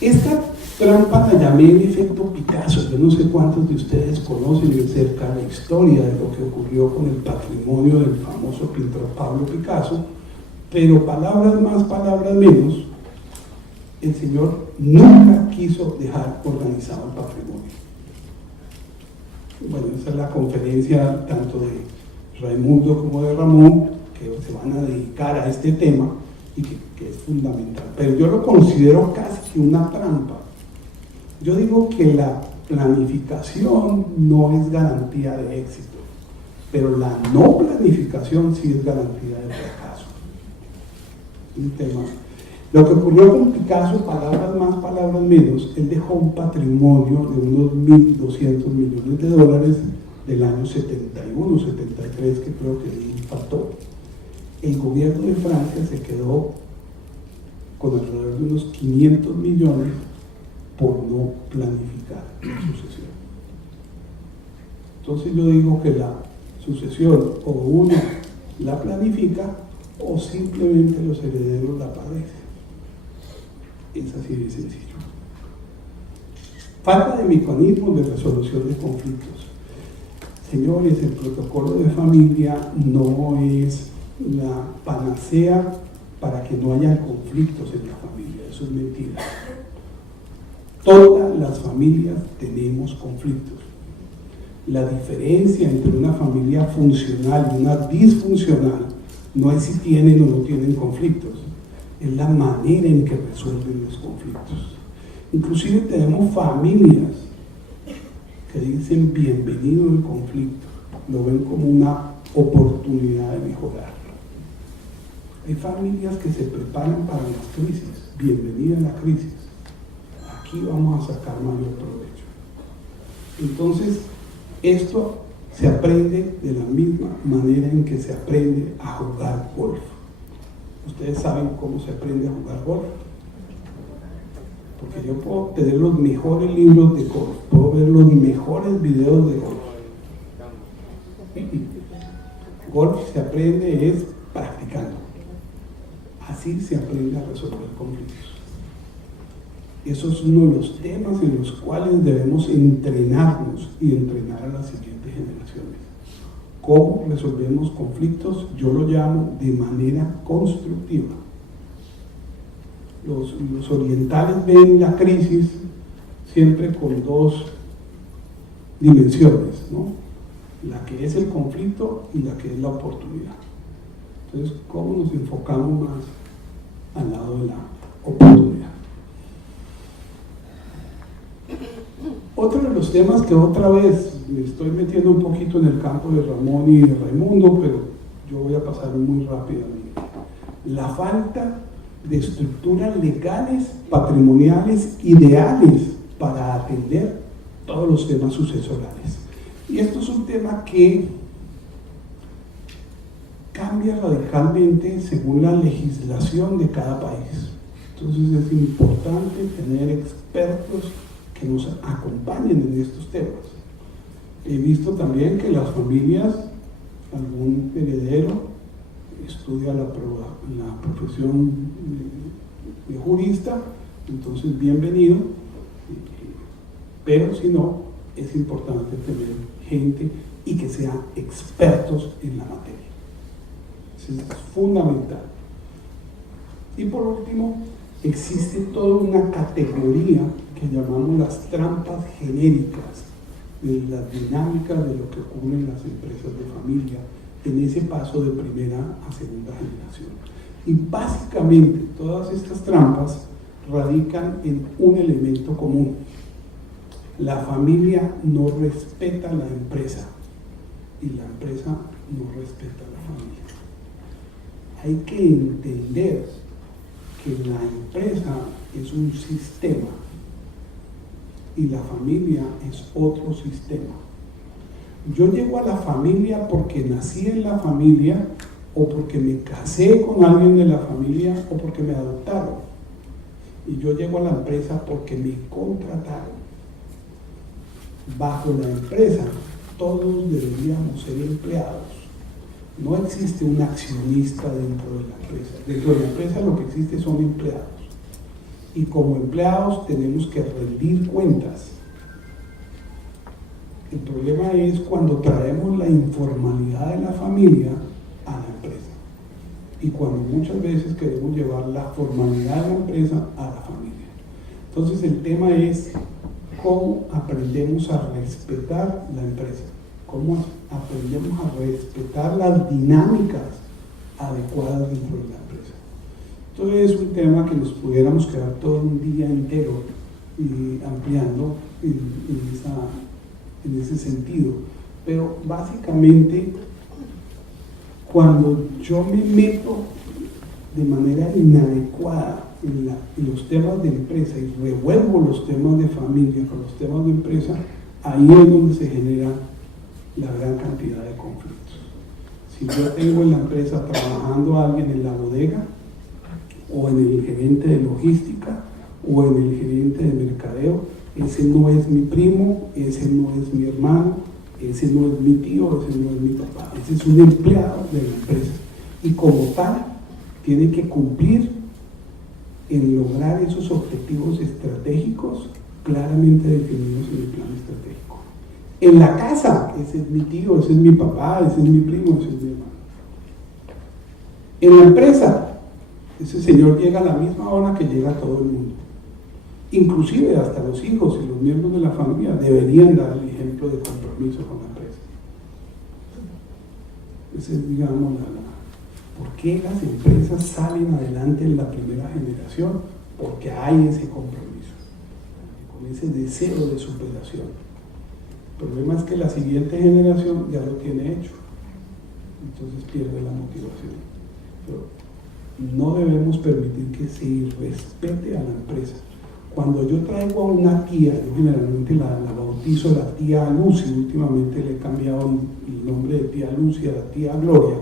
Esta trampa la llamé el efecto Picasso. Yo no sé cuántos de ustedes conocen de cerca la historia de lo que ocurrió con el patrimonio del famoso pintor Pablo Picasso, pero palabras más, palabras menos, el señor nunca quiso dejar organizado el patrimonio. Bueno, esa es la conferencia tanto de Raimundo como de Ramón, que se van a dedicar a este tema y que es fundamental. Pero yo lo considero casi que una trampa. Yo digo que la planificación no es garantía de éxito, pero la no planificación sí es garantía de fracaso. Un tema. Lo que ocurrió con Picasso, palabras más, palabras menos, él dejó un patrimonio de unos 1.200 millones de dólares del año 71, 73, que creo que le impactó. El gobierno de Francia se quedó con alrededor de unos 500 millones por no planificar la sucesión. Entonces yo digo que la sucesión o uno la planifica o simplemente los herederos la padecen. Es así de sencillo. Falta de mecanismos de resolución de conflictos. Señores, el protocolo de familia no es la panacea para que no haya conflictos en la familia. Eso es mentira. Todas las familias tenemos conflictos. La diferencia entre una familia funcional y una disfuncional no es si tienen o no tienen conflictos, es la manera en que resuelven los conflictos. Inclusive tenemos familias que dicen bienvenido el conflicto, lo ven como una oportunidad de mejorar. Hay familias que se preparan para las crisis, bienvenida a la crisis, aquí vamos a sacar mayor provecho. Entonces, esto se aprende de la misma manera en que se aprende a jugar golf. ¿Ustedes saben cómo se aprende a jugar golf? Porque yo puedo tener los mejores libros de golf, puedo ver los mejores videos de golf. Golf se aprende es practicando. Así se aprende a resolver conflictos. Eso es uno de los temas en los cuales debemos entrenarnos y entrenar a las siguientes generaciones. ¿Cómo resolvemos conflictos? Yo lo llamo de manera constructiva. Los orientales ven la crisis siempre con dos dimensiones, ¿no? La que es el conflicto y la que es la oportunidad. Entonces, ¿cómo nos enfocamos más al lado de la oportunidad? Otro de los temas que otra vez me estoy metiendo un poquito en el campo de Ramón y de Raimundo, pero yo voy a pasar muy rápidamente. La falta de estructuras legales, patrimoniales, ideales para atender todos los temas sucesorales. Y esto es un tema que cambia radicalmente según la legislación de cada país. Entonces es importante tener expertos que nos acompañen en estos temas. He visto también que las familias, algún heredero estudia la profesión de jurista, entonces bienvenido, pero si no, es importante tener gente y que sean expertos en la materia. Eso es fundamental. Y por último, existe toda una categoría que llamamos las trampas genéricas de las dinámicas de lo que ocurre en las empresas de familia en ese paso de primera a segunda generación. Y básicamente todas estas trampas radican en un elemento común. La familia no respeta a la empresa y la empresa no respeta a la familia. Hay que entender que la empresa es un sistema y la familia es otro sistema. Yo llego a la familia porque nací en la familia o porque me casé con alguien de la familia o porque me adoptaron. Y yo llego a la empresa porque me contrataron. Bajo la empresa todos deberíamos ser empleados. No existe un accionista dentro de la empresa. Dentro de la empresa lo que existe son empleados. Y como empleados tenemos que rendir cuentas. El problema es cuando traemos la informalidad de la familia a la empresa. Y cuando muchas veces queremos llevar la formalidad de la empresa a la familia. Entonces el tema es cómo aprendemos a respetar la empresa. Cómo aprendemos a respetar las dinámicas adecuadas dentro de la empresa. Entonces es un tema que nos pudiéramos quedar todo un día entero ampliando en ese sentido. Pero básicamente, cuando yo me meto de manera inadecuada en los temas de empresa y revuelvo los temas de familia con los temas de empresa, ahí es donde se genera la gran cantidad de conflictos. Si yo tengo en la empresa trabajando a alguien en la bodega, o en el gerente de logística, o en el gerente de mercadeo, ese no es mi primo, ese no es mi hermano, ese no es mi tío, ese no es mi papá, ese es un empleado de la empresa. Y como tal, tiene que cumplir en lograr esos objetivos estratégicos claramente definidos en el plan estratégico. En la casa, ese es mi tío, ese es mi papá, ese es mi primo, ese es mi hermano. En la empresa, Ese señor llega a la misma hora que llega todo el mundo. Inclusive hasta los hijos y los miembros de la familia deberían dar el ejemplo de compromiso con la empresa. Esa es, digamos, ¿por qué las empresas salen adelante en la primera generación? Porque hay ese compromiso, con ese deseo de superación. El problema es que la siguiente generación ya lo tiene hecho, entonces pierde la motivación. Pero no debemos permitir que se irrespete a la empresa. Cuando yo traigo a una tía, yo generalmente la bautizo la tía Lucy, últimamente le he cambiado el nombre de tía Lucy a la tía Gloria,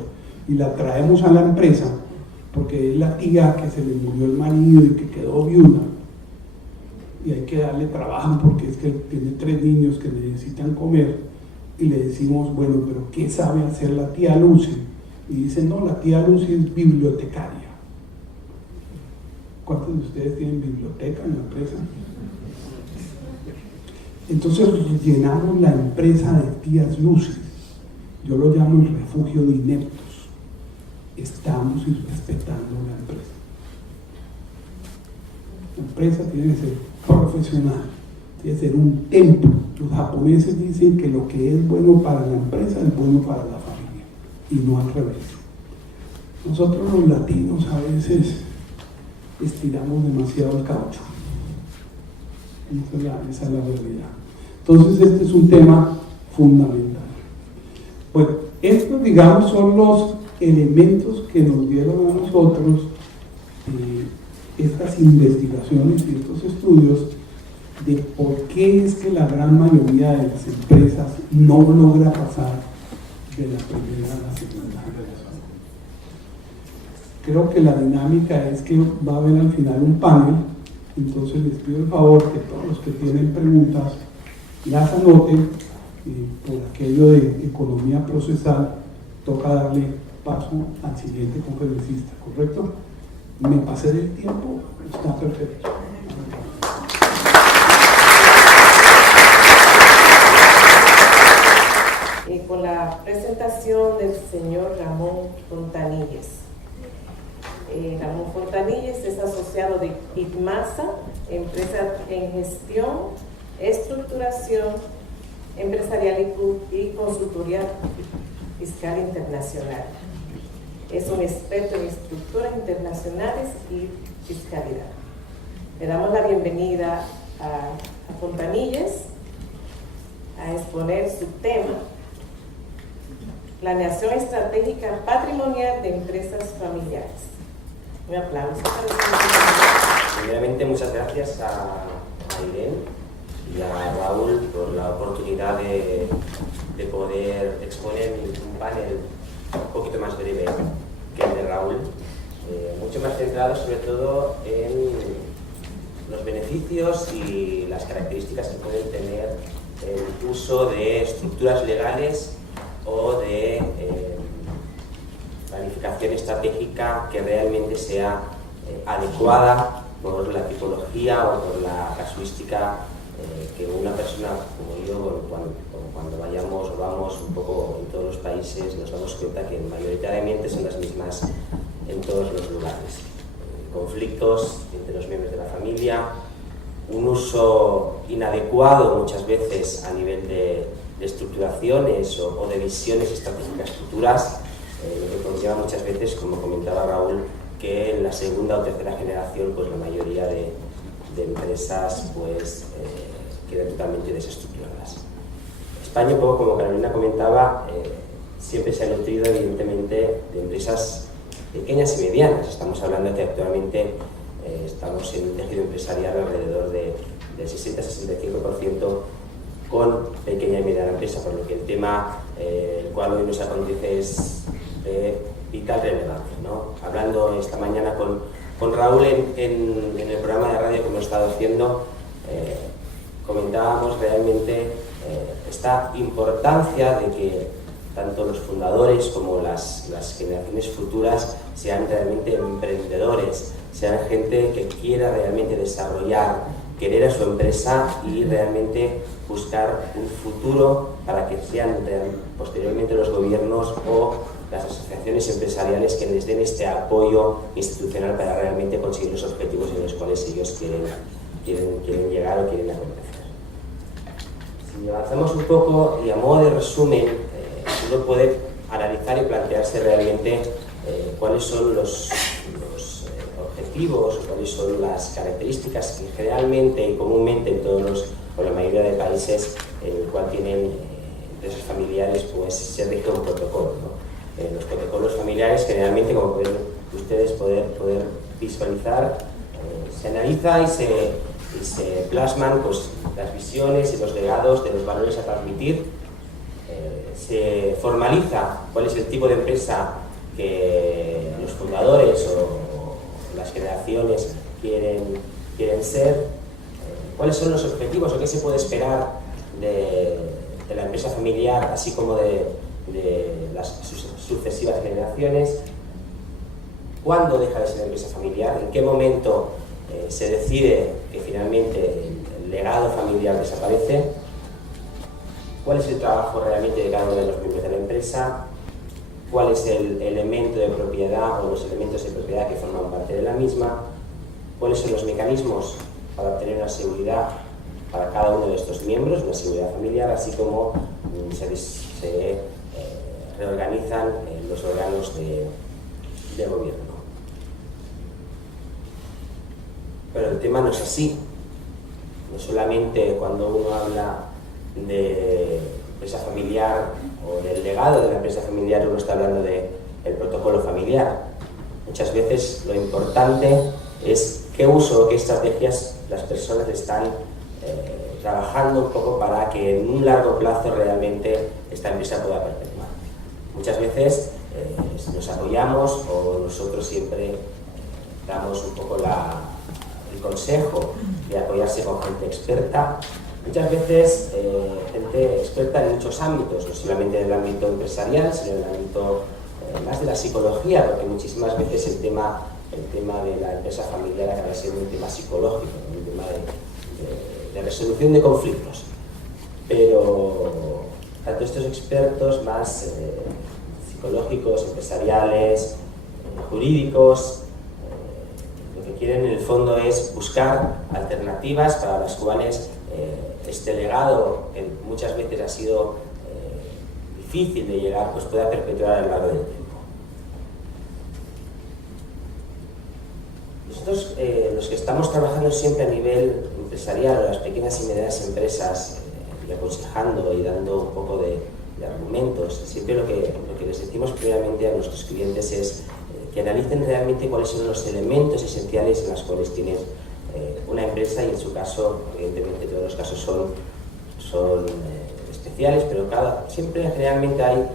y la traemos a la empresa porque es la tía que se le murió el marido y que quedó viuda, y hay que darle trabajo porque es que tiene 3 niños que necesitan comer, y le decimos, bueno, pero ¿qué sabe hacer la tía Lucy? Y dice, no, la tía Lucy es bibliotecaria. ¿Cuántos de ustedes tienen biblioteca en la empresa? Entonces llenamos la empresa de tías Lucy. Yo lo llamo el refugio de ineptos. Estamos irrespetando la empresa. La empresa tiene que ser profesional, tiene que ser un templo. Los japoneses dicen que lo que es bueno para la empresa es bueno para la familia, y no al revés. Nosotros los latinos a veces estiramos demasiado el caucho. Esa es la realidad. Entonces este es un tema fundamental. Bueno, estos, digamos, son los elementos que nos dieron a nosotros estas investigaciones y estos estudios de por qué es que la gran mayoría de las empresas no logra pasar de la primera a la segunda generación. Creo que la dinámica es que va a haber al final un panel, entonces les pido el favor que todos los que tienen preguntas las anoten. Por aquello de economía procesal toca darle paso al siguiente conferencista, ¿correcto? ¿Me pasé del tiempo? Está perfecto. Con la presentación del señor Ramón Fontanilles. Ramón Fontanilles es asociado de ITMASA, empresa en gestión, estructuración empresarial y consultoría fiscal internacional. Es un experto en estructuras internacionales y fiscalidad. Le damos la bienvenida a Fontanilles a exponer su tema: planeación estratégica patrimonial de empresas familiares. Un aplauso. Primeramente, muchas gracias a Irene y a Raúl por la oportunidad de poder exponer un panel un poquito más breve que el de Raúl, mucho más centrado sobre todo en los beneficios y las características que pueden tener el uso de estructuras legales o de planificación estratégica que realmente sea adecuada por la tipología o por la casuística que una persona como yo, cuando vayamos o vamos un poco en todos los países, nos damos cuenta que mayoritariamente son las mismas en todos los lugares. Conflictos entre los miembros de la familia, un uso inadecuado muchas veces a nivel de estructuraciones o de visiones estratégicas futuras, lo que conlleva muchas veces, como comentaba Raúl, que en la segunda o tercera generación pues la mayoría de empresas pues quedan totalmente desestructuradas. España, un poco como Carolina comentaba, siempre se ha nutrido evidentemente de empresas pequeñas y medianas. Estamos hablando que actualmente estamos en un tejido empresarial alrededor del 60-65% con pequeña y mediana empresa, por lo que el tema el cual hoy nos acontece es de vital relevancia, ¿no? Hablando esta mañana con Raúl en el programa de radio que hemos estado haciendo, comentábamos realmente esta importancia de que tanto los fundadores como las generaciones futuras sean realmente emprendedores, sean gente que quiera realmente desarrollar, querer a su empresa y realmente buscar un futuro para que sean posteriormente los gobiernos o las asociaciones empresariales que les den este apoyo institucional para realmente conseguir los objetivos en los cuales ellos quieren llegar o quieren acontecer. Si avanzamos un poco y a modo de resumen, uno puede analizar y plantearse realmente cuáles son los objetivos o cuáles son las características que generalmente y comúnmente en todos o la mayoría de países en el cual tienen empresas familiares, pues se rige un protocolo, ¿no? Los protocolos familiares generalmente, como pueden ustedes poder visualizar, se analiza y se plasman pues, las visiones y los legados de los valores a transmitir, se formaliza cuál es el tipo de empresa que los fundadores o las generaciones quieren ser, cuáles son los objetivos o qué se puede esperar de la empresa familiar, así como de las sucesivas generaciones, cuándo deja de ser empresa familiar, en qué momento se decide que finalmente el legado familiar desaparece, cuál es el trabajo realmente de cada uno de los miembros de la empresa, cuál es el elemento de propiedad o los elementos de propiedad que forman parte de la misma, cuáles son los mecanismos para obtener una seguridad para cada uno de estos miembros, una seguridad familiar, así como se reorganizan los órganos de gobierno. Pero el tema no es así. No solamente cuando uno habla de empresa familiar o del legado de la empresa familiar, uno está hablando del protocolo familiar. Muchas veces lo importante es qué uso o qué estrategias las personas están trabajando un poco para que en un largo plazo realmente esta empresa pueda perpetuar. Muchas veces nos apoyamos o nosotros siempre damos un poco el consejo de apoyarse con gente experta. Muchas veces gente experta en muchos ámbitos, no solamente en el ámbito empresarial, sino en el ámbito más de la psicología, porque muchísimas veces el tema de la empresa familiar acaba siendo un tema psicológico, un tema de resolución de conflictos. Pero tanto estos expertos más psicológicos, empresariales, jurídicos, lo que quieren en el fondo es buscar alternativas para las cuales este legado, que muchas veces ha sido difícil de llegar, pues pueda perpetuar a lo largo del tiempo. Nosotros, los que estamos trabajando siempre a nivel empresarial, las pequeñas y medianas empresas, y aconsejando y dando un poco de argumentos, siempre lo que les decimos primeramente a nuestros clientes es que analicen realmente cuáles son los elementos esenciales en los cuales tienen una empresa, y en su caso, evidentemente todos los casos son especiales, pero siempre generalmente hay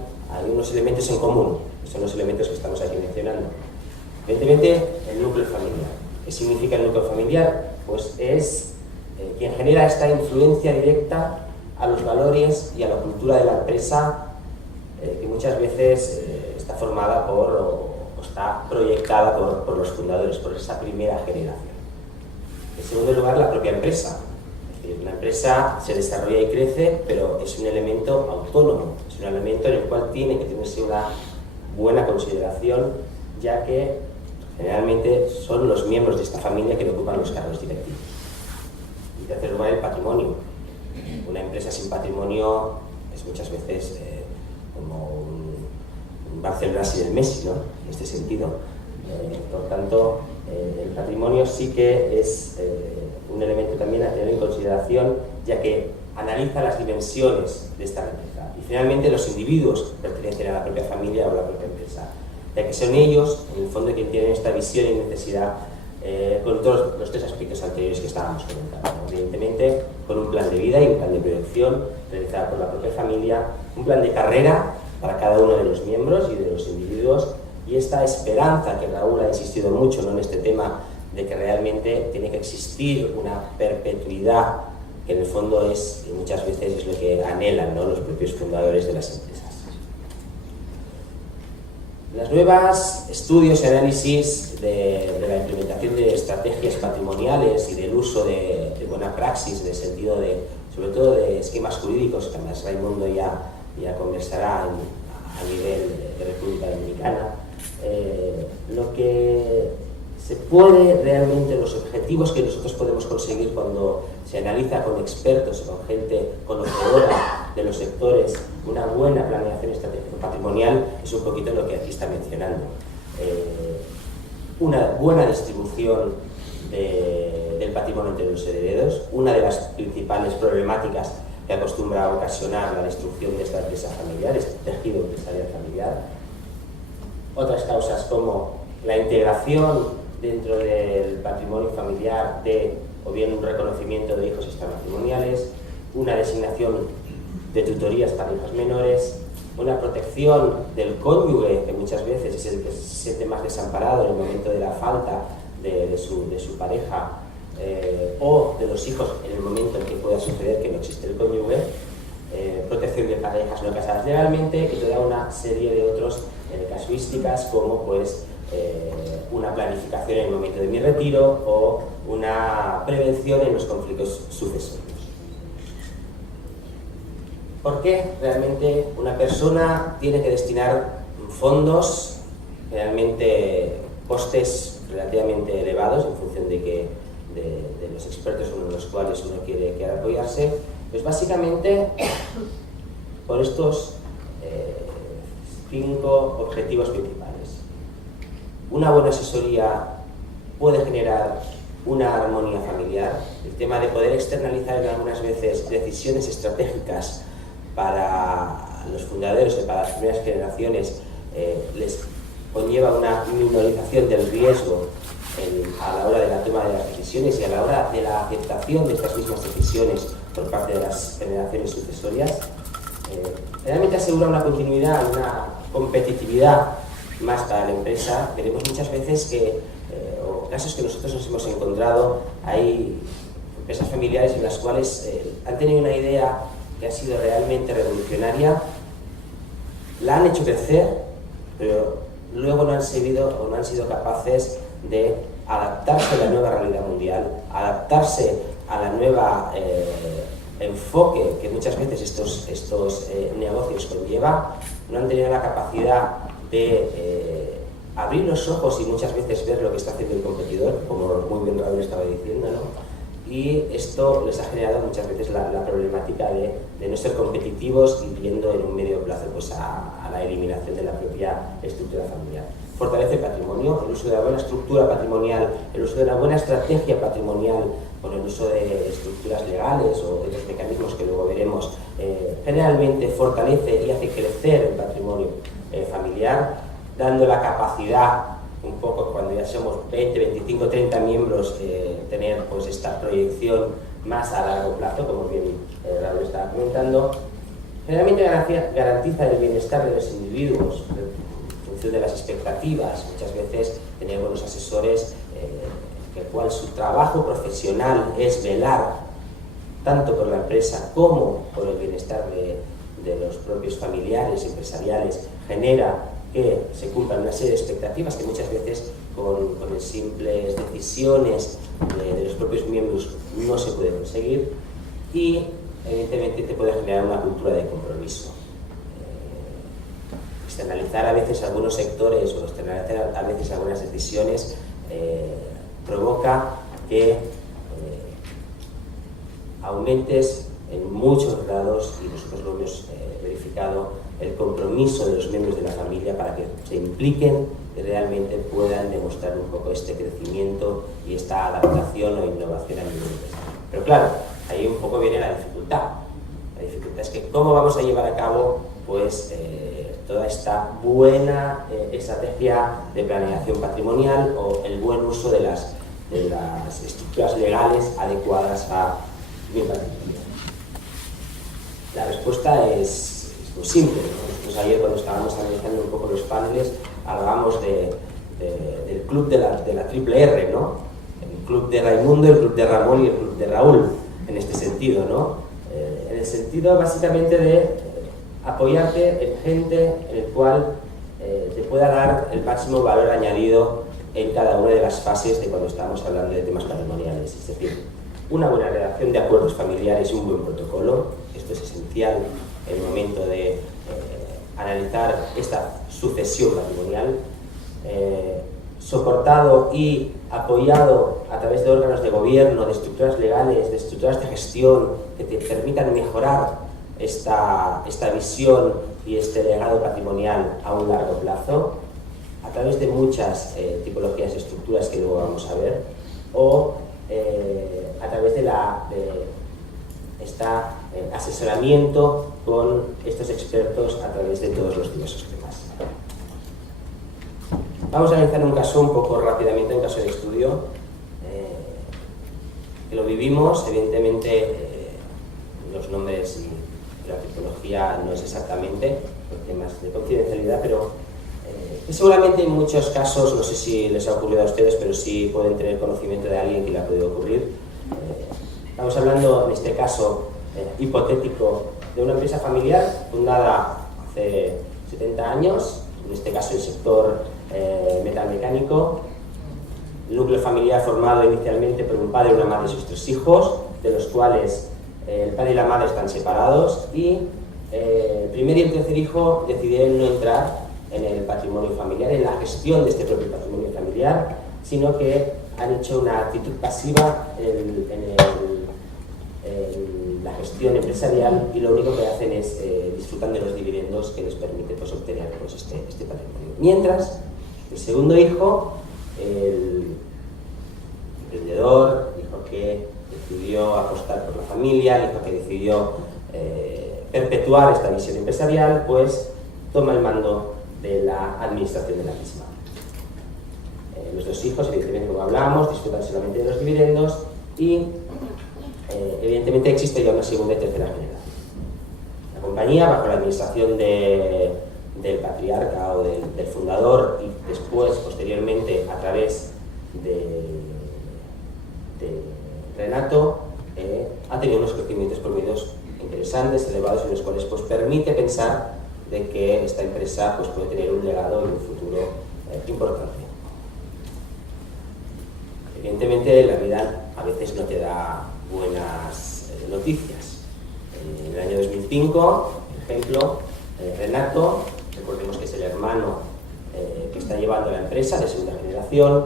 unos elementos en común, que son los elementos que estamos aquí mencionando. Evidentemente, el núcleo familiar. ¿Qué significa el núcleo familiar? Pues es quien genera esta influencia directa a los valores y a la cultura de la empresa, que muchas veces está formada o está proyectada por los fundadores, por esa primera generación. En segundo lugar, la propia empresa. Es decir, una empresa se desarrolla y crece, pero es un elemento autónomo, es un elemento en el cual tiene que tenerse una buena consideración, ya que generalmente son los miembros de esta familia que ocupan los cargos directivos. En tercer lugar, el patrimonio. Una empresa sin patrimonio es muchas veces como un Barcelona sin el Messi, ¿no? En este sentido. Por tanto, el patrimonio sí que es un elemento también a tener en consideración, ya que analiza las dimensiones de esta riqueza. Y finalmente, los individuos pertenecen a la propia familia o a la propia empresa, ya que son ellos, en el fondo, quienes tienen esta visión y necesidad con todos los tres aspectos anteriores que estábamos comentando. Evidentemente, con un plan de vida y un plan de proyección realizado por la propia familia, un plan de carrera para cada uno de los miembros y de los individuos, y esta esperanza que Raúl ha insistido mucho, ¿no?, en este tema de que realmente tiene que existir una perpetuidad, que en el fondo es, y muchas veces es lo que anhelan, ¿no?, los propios fundadores de las empresas. Las nuevas estudios y análisis de la implementación de estrategias patrimoniales y del uso de buena praxis, en el sentido sobre todo de esquemas jurídicos, que además Raimundo ya conversará a nivel de República Dominicana. Lo que se puede realmente, los objetivos que nosotros podemos conseguir cuando se analiza con expertos, con gente conocedora de los sectores, una buena planeación estratégica patrimonial, es un poquito lo que aquí está mencionando. Una buena distribución del patrimonio entre los herederos, una de las principales problemáticas que acostumbra a ocasionar la destrucción de esta empresa familiar, este tejido empresarial familiar. Otras causas como la integración dentro del patrimonio familiar de, o bien un reconocimiento de hijos extramatrimoniales, una designación de tutorías para hijos menores, una protección del cónyuge, que muchas veces es el que se siente más desamparado en el momento de la falta de su pareja, o de los hijos en el momento en que pueda suceder que no existe el cónyuge, protección de parejas no casadas legalmente y toda una serie de otras casuísticas como pues una planificación en el momento de mi retiro o una prevención en los conflictos sucesorios. ¿Por qué realmente una persona tiene que destinar fondos, realmente costes relativamente elevados en función de los expertos con los cuales uno quiere apoyarse? Pues básicamente por estos 5 objetivos principales. Una buena asesoría puede generar una armonía familiar. El tema de poder externalizar algunas veces decisiones estratégicas para los fundadores y para las primeras generaciones les conlleva una minorización del riesgo a la hora de la toma de las decisiones y a la hora de la aceptación de estas mismas decisiones por parte de las generaciones sucesorias. Realmente asegura una continuidad, una competitividad más para la empresa. Veremos muchas veces que, o casos que nosotros nos hemos encontrado, hay empresas familiares en las cuales han tenido una idea que ha sido realmente revolucionaria, la han hecho crecer, pero luego no han sido capaces de adaptarse a la nueva realidad mundial, adaptarse a la nueva enfoque que muchas veces estos negocios conlleva. No han tenido la capacidad de abrir los ojos y muchas veces ver lo que está haciendo el competidor, como muy bien Raúl estaba diciendo, ¿no? Y esto les ha generado muchas veces la problemática de no ser competitivos y yendo en un medio plazo pues, a la eliminación de la propia estructura familiar. Fortalece el patrimonio, el uso de la buena estructura patrimonial, el uso de una buena estrategia patrimonial con el uso de estructuras legales o de los mecanismos que luego veremos, generalmente fortalece y hace crecer el patrimonio familiar, dando la capacidad un poco cuando ya somos 20, 25, 30 miembros, tener pues esta proyección más a largo plazo, como bien Raúl estaba comentando. Generalmente garantiza el bienestar de los individuos en función de las expectativas. Muchas veces tener buenos asesores, el cual su trabajo profesional es velar tanto por la empresa como por el bienestar de los propios familiares, empresariales, genera que se cumplan una serie de expectativas que muchas veces con simples decisiones de los propios miembros no se puede conseguir, y evidentemente te puede generar una cultura de compromiso. Externalizar a veces algunos sectores o externalizar a veces algunas decisiones provoca que aumentes en muchos grados, y nosotros lo hemos verificado, el compromiso de los miembros de la familia para que se impliquen y realmente puedan demostrar un poco este crecimiento y esta adaptación o innovación a nivel empresarial. Pero claro, ahí un poco viene la dificultad. La dificultad es que cómo vamos a llevar a cabo pues, toda esta buena estrategia de planeación patrimonial o el buen uso de las estructuras legales adecuadas a mi patrimonio. La respuesta es muy simple, ¿no? Nosotros ayer cuando estábamos analizando un poco los paneles hablábamos del club de la triple R, ¿no? El club de Raimundo, el club de Ramón y el club de Raúl, en este sentido, ¿no? En el sentido básicamente de apoyarte en gente en el cual te pueda dar el máximo valor añadido en cada una de las fases de cuando estamos hablando de temas patrimoniales. Es decir, una buena redacción de acuerdos familiares y un buen protocolo. Esto es esencial en el momento de analizar esta sucesión patrimonial, soportado y apoyado a través de órganos de gobierno, de estructuras legales, de estructuras de gestión que te permitan mejorar esta visión y este legado patrimonial a un largo plazo, a través de muchas tipologías y estructuras que luego vamos a ver, o a través de este asesoramiento con estos expertos a través de todos los diversos temas. Vamos a analizar un caso un poco rápidamente, un caso de estudio, que lo vivimos, evidentemente los nombres y la tipología no es exactamente, por temas de confidencialidad, pero seguramente en muchos casos, no sé si les ha ocurrido a ustedes, pero sí pueden tener conocimiento de alguien que le ha podido ocurrir. Estamos hablando, en este caso hipotético, de una empresa familiar fundada hace 70 años, en este caso el sector metalmecánico, núcleo familiar formado inicialmente por un padre, una madre y sus 3 hijos, de los cuales el padre y la madre están separados, y el primer y el tercer hijo decidieron no entrar en el patrimonio familiar, en la gestión de este propio patrimonio familiar, sino que han hecho una actitud pasiva en la gestión empresarial, y lo único que hacen es disfrutar de los dividendos que les permite pues, obtener pues, este patrimonio. Mientras, el segundo hijo, el emprendedor, el hijo que decidió apostar por la familia, el hijo que decidió perpetuar esta visión empresarial, pues toma el mando de la administración de la misma. Los 2 hijos, evidentemente, como hablábamos, disfrutan solamente de los dividendos y, evidentemente, existe ya una segunda y tercera generación. La compañía, bajo la administración del patriarca o del fundador, y después, posteriormente, a través de Renato, ha tenido unos crecimientos promedios interesantes, elevados, en los cuales pues, permite pensar de que esta empresa pues, puede tener un legado y un futuro importante. Evidentemente, la vida a veces no te da buenas noticias. En el año 2005, por ejemplo, Renato, recordemos que es el hermano que está llevando la empresa de segunda generación,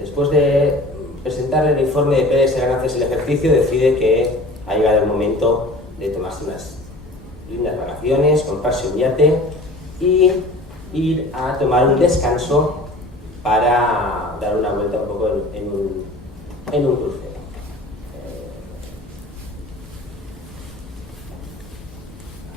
después de presentarle el informe de pérdidas y ganancias del ejercicio, decide que ha llegado el momento de tomarse unas lindas vacaciones, comprarse un yate y ir a tomar un descanso para dar una vuelta un poco en un crucero.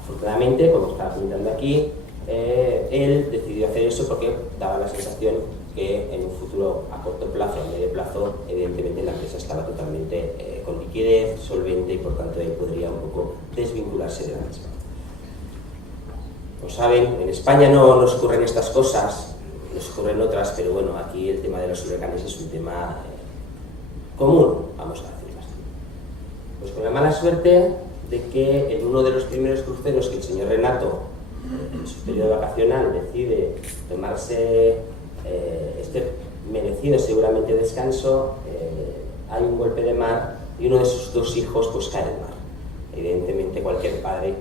Afortunadamente, como está pintando aquí, él decidió hacer eso porque daba la sensación que en un futuro a corto plazo, a medio plazo, evidentemente la empresa estaba totalmente con liquidez, solvente, y por tanto él podría un poco desvincularse de la misma. Como saben, en España no nos ocurren estas cosas, nos ocurren otras, pero bueno, aquí el tema de los huracanes es un tema común, vamos a decirlo así. Pues con la mala suerte de que en uno de los primeros cruceros que el señor Renato, en su periodo vacacional, decide tomarse este merecido seguramente descanso, hay un golpe de mar y uno de sus 2 hijos pues cae al mar. Evidentemente cualquier padre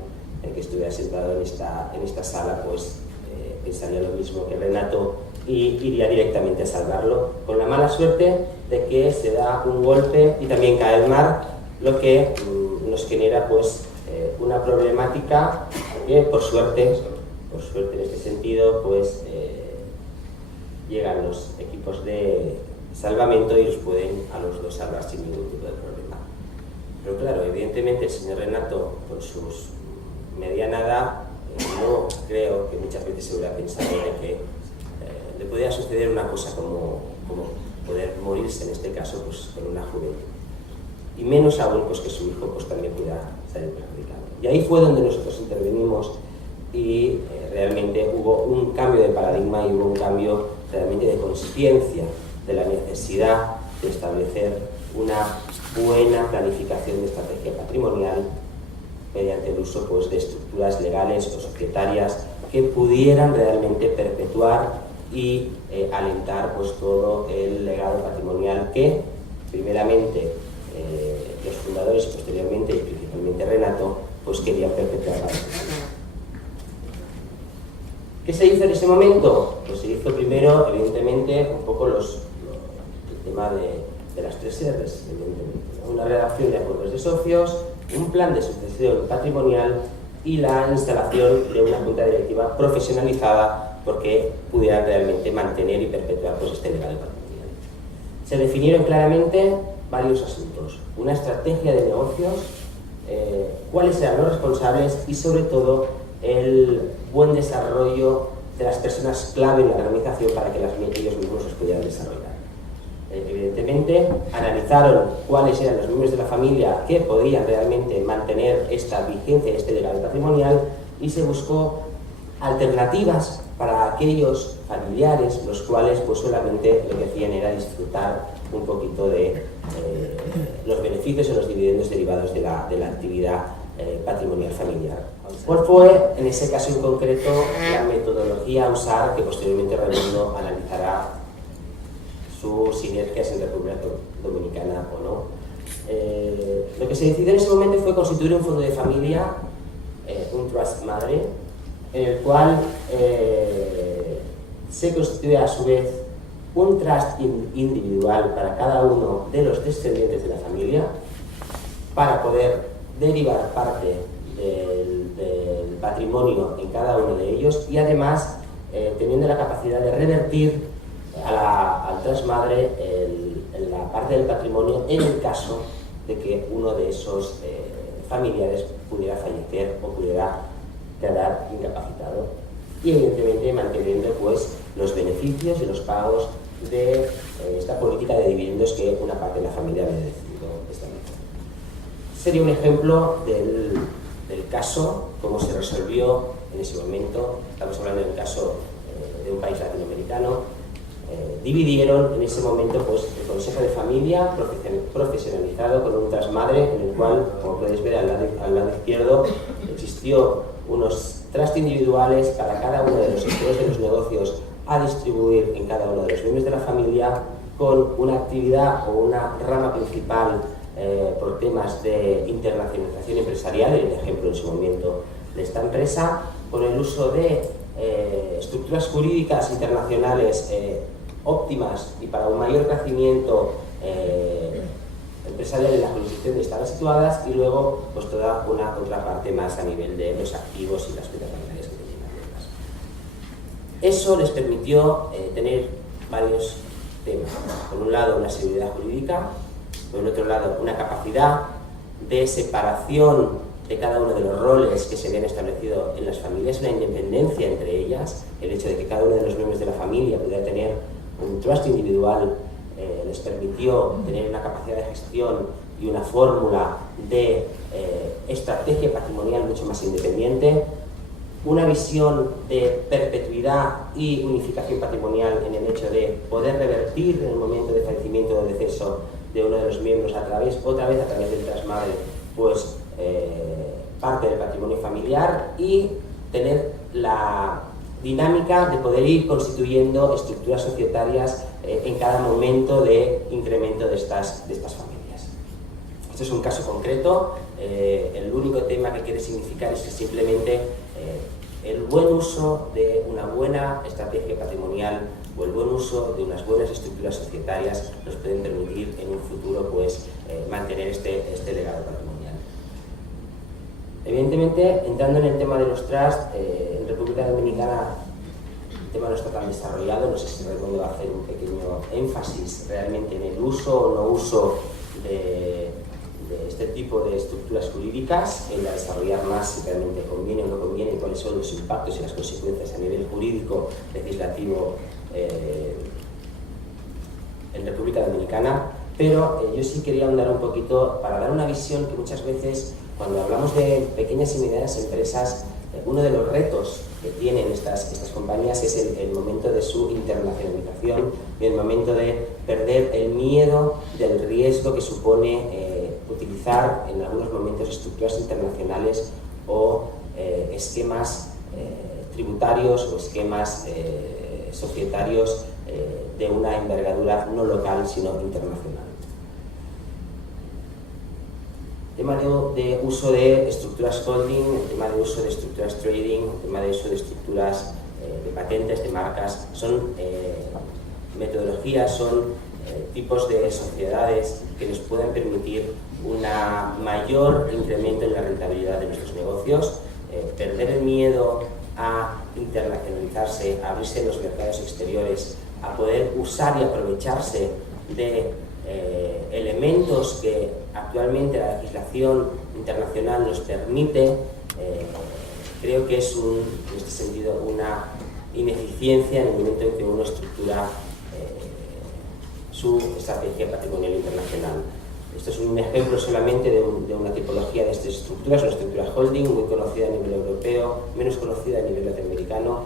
que estuviera sentado en esta sala pues pensaría lo mismo que Renato y iría directamente a salvarlo, con la mala suerte de que se da un golpe y también cae al mar, lo que nos genera pues una problemática que por suerte en este sentido pues llegan los equipos de salvamento y los pueden a los 2 salvar sin ningún tipo de problema. Pero claro, evidentemente el señor Renato, con su mediana edad, no creo que muchas veces se hubiera pensado de que le podía suceder una cosa como poder morirse, en este caso, pues con una juventud. Y menos aún pues, que su hijo pues, también pudiera salir perjudicado. Y ahí fue donde nosotros intervenimos y realmente hubo un cambio de paradigma y hubo un cambio realmente de conciencia de la necesidad de establecer una buena planificación de estrategia patrimonial mediante el uso pues, de estructuras legales o societarias que pudieran realmente perpetuar y alentar pues, todo el legado patrimonial que primeramente los fundadores y posteriormente y principalmente Renato pues, querían perpetuar. ¿Qué se hizo en ese momento? Pues se hizo primero, evidentemente, un poco el tema de las 3 R's, evidentemente, ¿no? Una redacción de acuerdos de socios, un plan de sucesión patrimonial y la instalación de una junta directiva profesionalizada porque pudiera realmente mantener y perpetuar pues, este legado patrimonial. Se definieron claramente varios asuntos, una estrategia de negocios, cuáles eran los responsables y sobre todo el buen desarrollo de las personas clave en la organización para que ellos mismos los pudieran desarrollar. Evidentemente, analizaron cuáles eran los miembros de la familia que podían realmente mantener esta vigencia, este legado patrimonial, y se buscó alternativas para aquellos familiares los cuales pues solamente lo que hacían era disfrutar un poquito de los beneficios o los dividendos derivados de la actividad patrimonial familiar. ¿Cuál fue, en ese caso en concreto, la metodología a usar que posteriormente Raimundo analizará sus sinergias en República Dominicana o no? Lo que se decidió en ese momento fue constituir un fondo de familia, un trust madre, en el cual se constituye a su vez un trust individual para cada uno de los descendientes de la familia para poder derivar parte del patrimonio en cada uno de ellos y además teniendo la capacidad de revertir al trust madre la parte del patrimonio en el caso de que uno de esos familiares pudiera fallecer o pudiera quedar incapacitado y evidentemente manteniendo pues los beneficios y los pagos de esta política de dividendos que una parte de la familia había decidido establecer. Sería un ejemplo del caso, cómo se resolvió en ese momento. Estamos hablando del caso de un país latinoamericano. Dividieron en ese momento pues, el Consejo de Familia profesionalizado con un trust madre en el cual, como podéis ver al lado izquierdo, existió unos trust individuales para cada uno de los sectores de los negocios a distribuir en cada uno de los miembros de la familia con una actividad o una rama principal por temas de internacionalización empresarial, el ejemplo en su momento de esta empresa, con el uso de estructuras jurídicas internacionales óptimas y para un mayor crecimiento empresarial en la jurisdicción donde estaban situadas y luego pues toda una contraparte más a nivel de los activos y las cuentas bancarias que tenían abiertas. Eso les permitió tener varios temas. Por un lado, una seguridad jurídica, por el otro lado, una capacidad de separación de cada uno de los roles que se habían establecido en las familias, una independencia entre ellas, el hecho de que cada uno de los miembros de la familia pudiera tener un trust individual les permitió tener una capacidad de gestión y una fórmula de estrategia patrimonial mucho más independiente, una visión de perpetuidad y unificación patrimonial en el hecho de poder revertir en el momento de fallecimiento o de deceso de uno de los miembros otra vez a través del trust madre, pues parte del patrimonio familiar y tener la dinámica de poder ir constituyendo estructuras societarias en cada momento de incremento de estas familias. Este es un caso concreto. El único tema que quiere significar es que simplemente el buen uso de una buena estrategia patrimonial o el buen uso de unas buenas estructuras societarias nos pueden permitir en un futuro pues, mantener este legado patrimonial. Evidentemente, entrando en el tema de los trusts, en República Dominicana el tema no está tan desarrollado, no sé si Raimundo va a hacer un pequeño énfasis realmente en el uso o no uso de este tipo de estructuras jurídicas, en la desarrollar más si realmente conviene o no conviene, cuáles son los impactos y las consecuencias a nivel jurídico, legislativo en República Dominicana, pero yo sí quería ahondar un poquito para dar una visión que muchas veces cuando hablamos de pequeñas y medianas empresas, uno de los retos que tienen estas compañías es el momento de su internacionalización y el momento de perder el miedo del riesgo que supone utilizar en algunos momentos estructuras internacionales o esquemas tributarios o esquemas societarios de una envergadura no local sino internacional. El tema de uso de estructuras holding, el tema de uso de estructuras trading, el tema de uso de estructuras patentes, de marcas, son metodologías, son tipos de sociedades que nos pueden permitir un mayor incremento en la rentabilidad de nuestros negocios, perder el miedo a internacionalizarse, a abrirse en los mercados exteriores, a poder usar y aprovecharse de elementos que actualmente la legislación internacional nos permite. Creo que es en este sentido una ineficiencia en el momento en que uno estructura su estrategia patrimonial internacional. Esto es un ejemplo solamente de una tipología de estas estructuras, una estructura holding muy conocida a nivel europeo, menos conocida a nivel latinoamericano,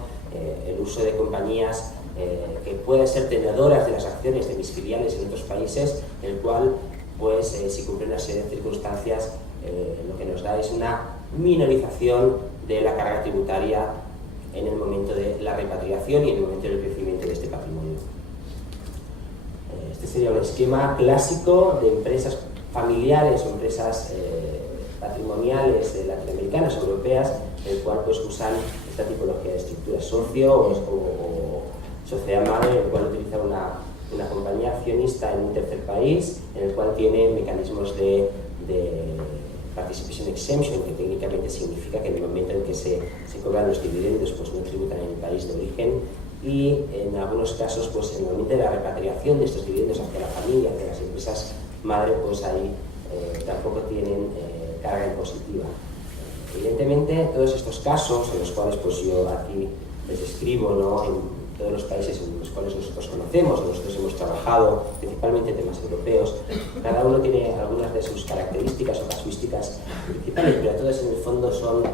el uso de compañías que pueden ser tenedoras de las acciones de mis filiales en otros países, el cual, pues, si cumple una serie de circunstancias, lo que nos da es una minorización de la carga tributaria en el momento de la repatriación y en el momento del crecimiento de este patrimonio. Este sería un esquema clásico de empresas familiares o empresas patrimoniales latinoamericanas, europeas, el cual, pues, usan esta tipología de estructura socio o sociedad madre, el cual utiliza una compañía accionista en un tercer país, en el cual tiene mecanismos de participation exemption, que técnicamente significa que en el momento en que se cobran los dividendos, pues no tributan en el país de origen, y en algunos casos, pues en el momento de la repatriación de estos dividendos hacia la familia, hacia las empresas madre, pues ahí tampoco tienen carga impositiva. Evidentemente, todos estos casos, en los cuales, pues, yo aquí les describo, ¿no?, en todos los países en los cuales nosotros conocemos, nosotros hemos trabajado, principalmente temas europeos, cada uno tiene algunas de sus características o casuísticas principales, pero todas en el fondo son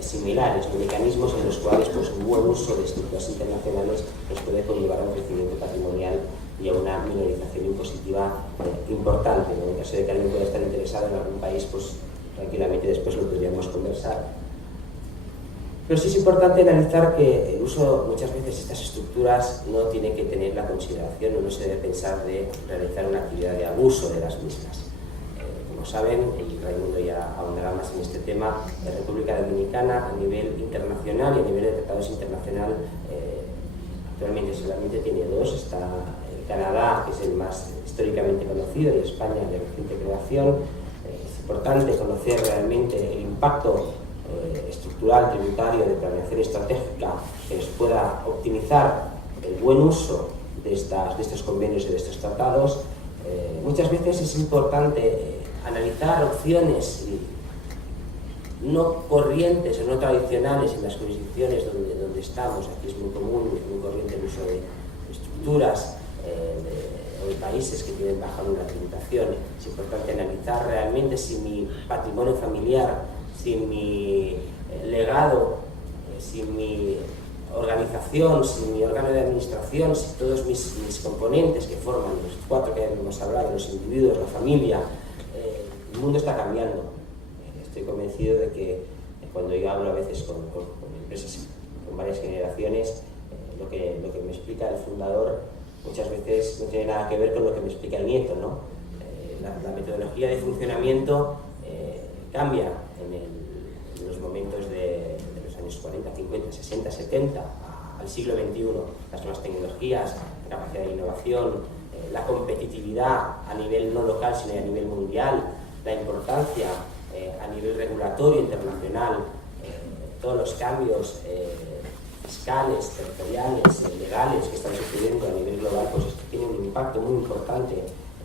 similares, mecanismos en los cuales, pues, un buen uso de estructuras internacionales nos puede conllevar a un crecimiento patrimonial y a una minorización impositiva importante, ¿no? En caso de que alguien pueda estar interesado en algún país, pues tranquilamente después lo podríamos conversar. Pero sí es importante analizar que el uso, muchas veces, estas estructuras no tiene que tener la consideración o no se debe pensar de realizar una actividad de abuso de las mismas. Como saben, y Raimundo ya ahondará más en este tema, la República Dominicana, a nivel internacional y a nivel de tratados internacional, actualmente solamente tiene dos. Está el Canadá, que es el más históricamente conocido, y España, de reciente creación. Es importante conocer realmente el impacto estructural, tributario, de planeación estratégica que nos pueda optimizar el buen uso de estos convenios y de estos tratados. Muchas veces es importante analizar opciones no corrientes o no tradicionales en las jurisdicciones donde estamos. Aquí es muy común, es muy corriente el uso de estructuras o de países que tienen baja una tributación. Es importante analizar realmente si mi patrimonio familiar, si mi legado, si mi organización, si mi órgano de administración, si todos mis componentes que forman los cuatro que hemos hablado, los individuos, la familia, el mundo está cambiando. Estoy convencido de que cuando yo hablo a veces con empresas con varias generaciones, lo que me explica el fundador muchas veces no tiene nada que ver con lo que me explica el nieto, ¿no? La metodología de funcionamiento cambia en los momentos de los años 40, 50, 60, 70 al siglo XXI. Las nuevas tecnologías, la capacidad de innovación, la competitividad a nivel no local sino a nivel mundial, la importancia a nivel regulatorio internacional, todos los cambios fiscales, territoriales, legales que están sucediendo a nivel global, pues esto tiene un impacto muy importante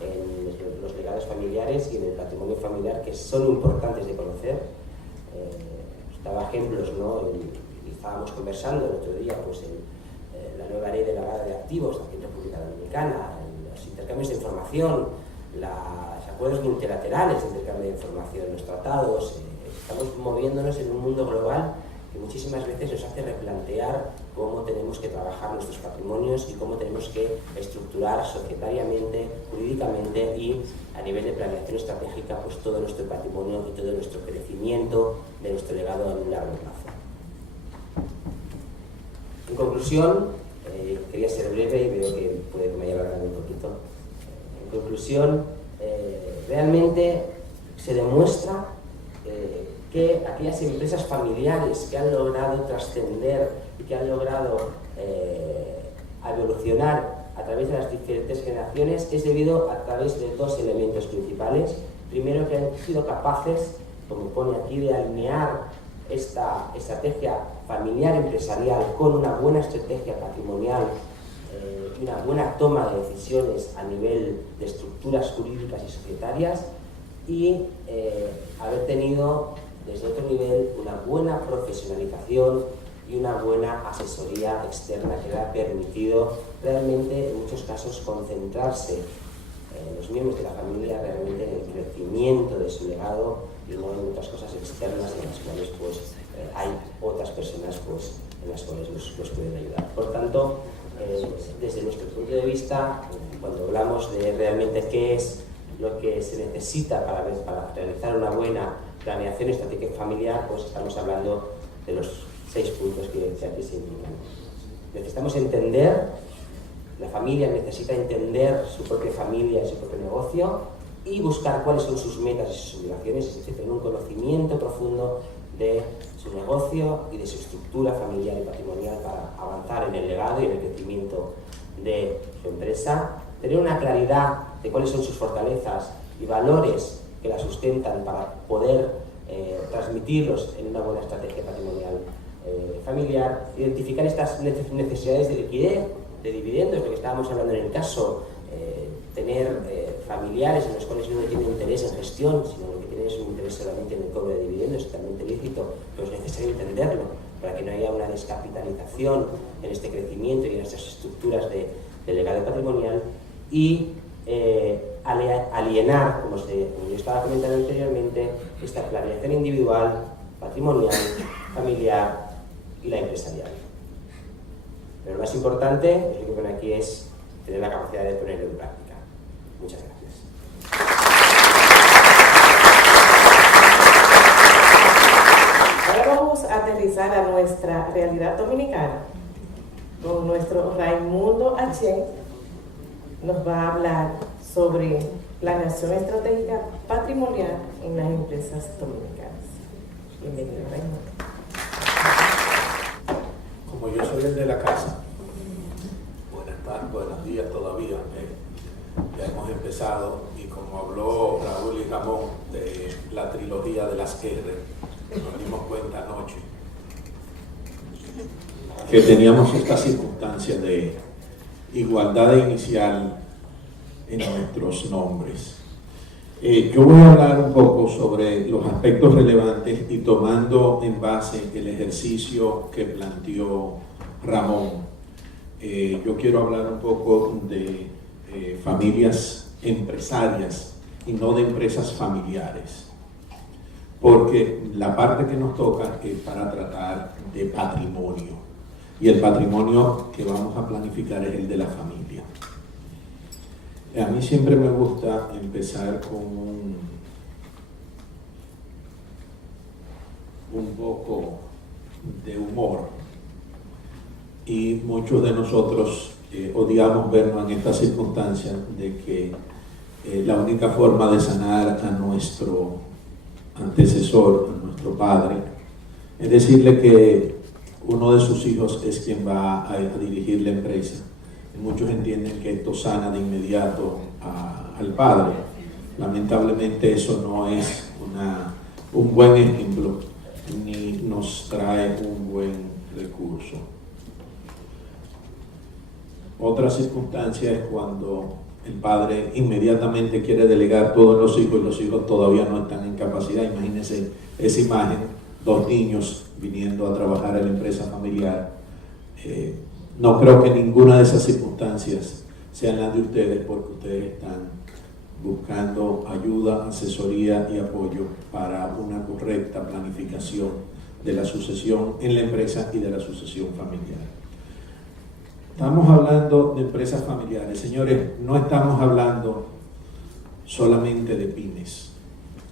en los legados familiares y en el patrimonio familiar, que son importantes de conocer. Daba ejemplos, ¿no? Y estábamos conversando el otro día, pues, en la nueva ley de lavado de activos aquí en República Dominicana, en los intercambios de información, los acuerdos multilaterales de intercambio de información, los tratados. Estamos moviéndonos en un mundo global que muchísimas veces nos hace replantear cómo tenemos que trabajar nuestros patrimonios y cómo tenemos que estructurar societariamente, jurídicamente y a nivel de planeación estratégica, pues, todo nuestro patrimonio y todo nuestro crecimiento de nuestro legado a un largo plazo. En conclusión, quería ser breve y veo que puede que me haya alargado un poquito. En conclusión, realmente se demuestra que aquellas empresas familiares que han logrado trascender y que han logrado a evolucionar a través de las diferentes generaciones es debido a través de dos elementos principales. Primero, que han sido capaces, como pone aquí, de alinear esta estrategia familiar empresarial con una buena estrategia patrimonial y una buena toma de decisiones a nivel de estructuras jurídicas y societarias, y haber tenido desde otro nivel una buena profesionalización y una buena asesoría externa que le ha permitido realmente en muchos casos concentrarse los miembros de la familia realmente en el crecimiento de su legado y no en otras cosas externas en las cuales pues, hay otras personas pues, en las cuales los pueden ayudar. Por tanto, desde nuestro punto de vista, cuando hablamos de realmente qué es lo que se necesita para realizar una buena planeación estratégica familiar, pues estamos hablando de los 6 puntos que aquí se indican. Necesitamos entender, la familia necesita entender su propia familia y su propio negocio y buscar cuáles son sus metas y sus obligaciones, es decir, tener un conocimiento profundo de su negocio y de su estructura familiar y patrimonial para avanzar en el legado y en el crecimiento de su empresa, tener una claridad de cuáles son sus fortalezas y valores que la sustentan para poder transmitirlos en una buena estrategia patrimonial familiar, identificar estas necesidades de liquidez, de dividendos, lo que estábamos hablando en el caso, tener familiares en los cuales no tienen interés en gestión, sino que tienen un interés solamente en el cobro de dividendos, totalmente lícito, pero es necesario entenderlo para que no haya una descapitalización en este crecimiento y en estas estructuras de legado patrimonial, y alienar, como yo estaba comentando anteriormente, esta planeación individual, patrimonial, familiar y la empresarial. Pero lo más importante, lo que pone aquí, es tener la capacidad de ponerlo en práctica. Muchas gracias. Ahora vamos a aterrizar a nuestra realidad dominicana con nuestro Raimundo Achen. Nos va a hablar sobre planeación estratégica patrimonial en las empresas dominicanas. Bienvenido, Raimundo. Como yo soy el de la casa, buenas tardes, buenos días todavía. Ya hemos empezado, y como habló Raúl y Ramón de la trilogía de las R, nos dimos cuenta anoche que teníamos esta circunstancia de igualdad inicial en nuestros nombres. Yo voy a hablar un poco sobre los aspectos relevantes y tomando en base el ejercicio que planteó Ramón. Yo quiero hablar un poco de familias empresarias y no de empresas familiares, porque la parte que nos toca es para tratar de patrimonio, y el patrimonio que vamos a planificar es el de la familia. A mí siempre me gusta empezar con un poco de humor, y muchos de nosotros odiamos vernos en esta circunstancia de que la única forma de sanar a nuestro antecesor, a nuestro padre, es decirle que uno de sus hijos es quien va a dirigir la empresa. Muchos entienden que esto sana de inmediato al padre. Lamentablemente eso no es un buen ejemplo ni nos trae un buen recurso. Otra circunstancia es cuando el padre inmediatamente quiere delegar todos los hijos y los hijos todavía no están en capacidad. Imagínense esa imagen, 2 niños viniendo a trabajar en la empresa familiar. No creo que ninguna de esas circunstancias sean las de ustedes, porque ustedes están buscando ayuda, asesoría y apoyo para una correcta planificación de la sucesión en la empresa y de la sucesión familiar. Estamos hablando de empresas familiares. Señores, no estamos hablando solamente de pymes.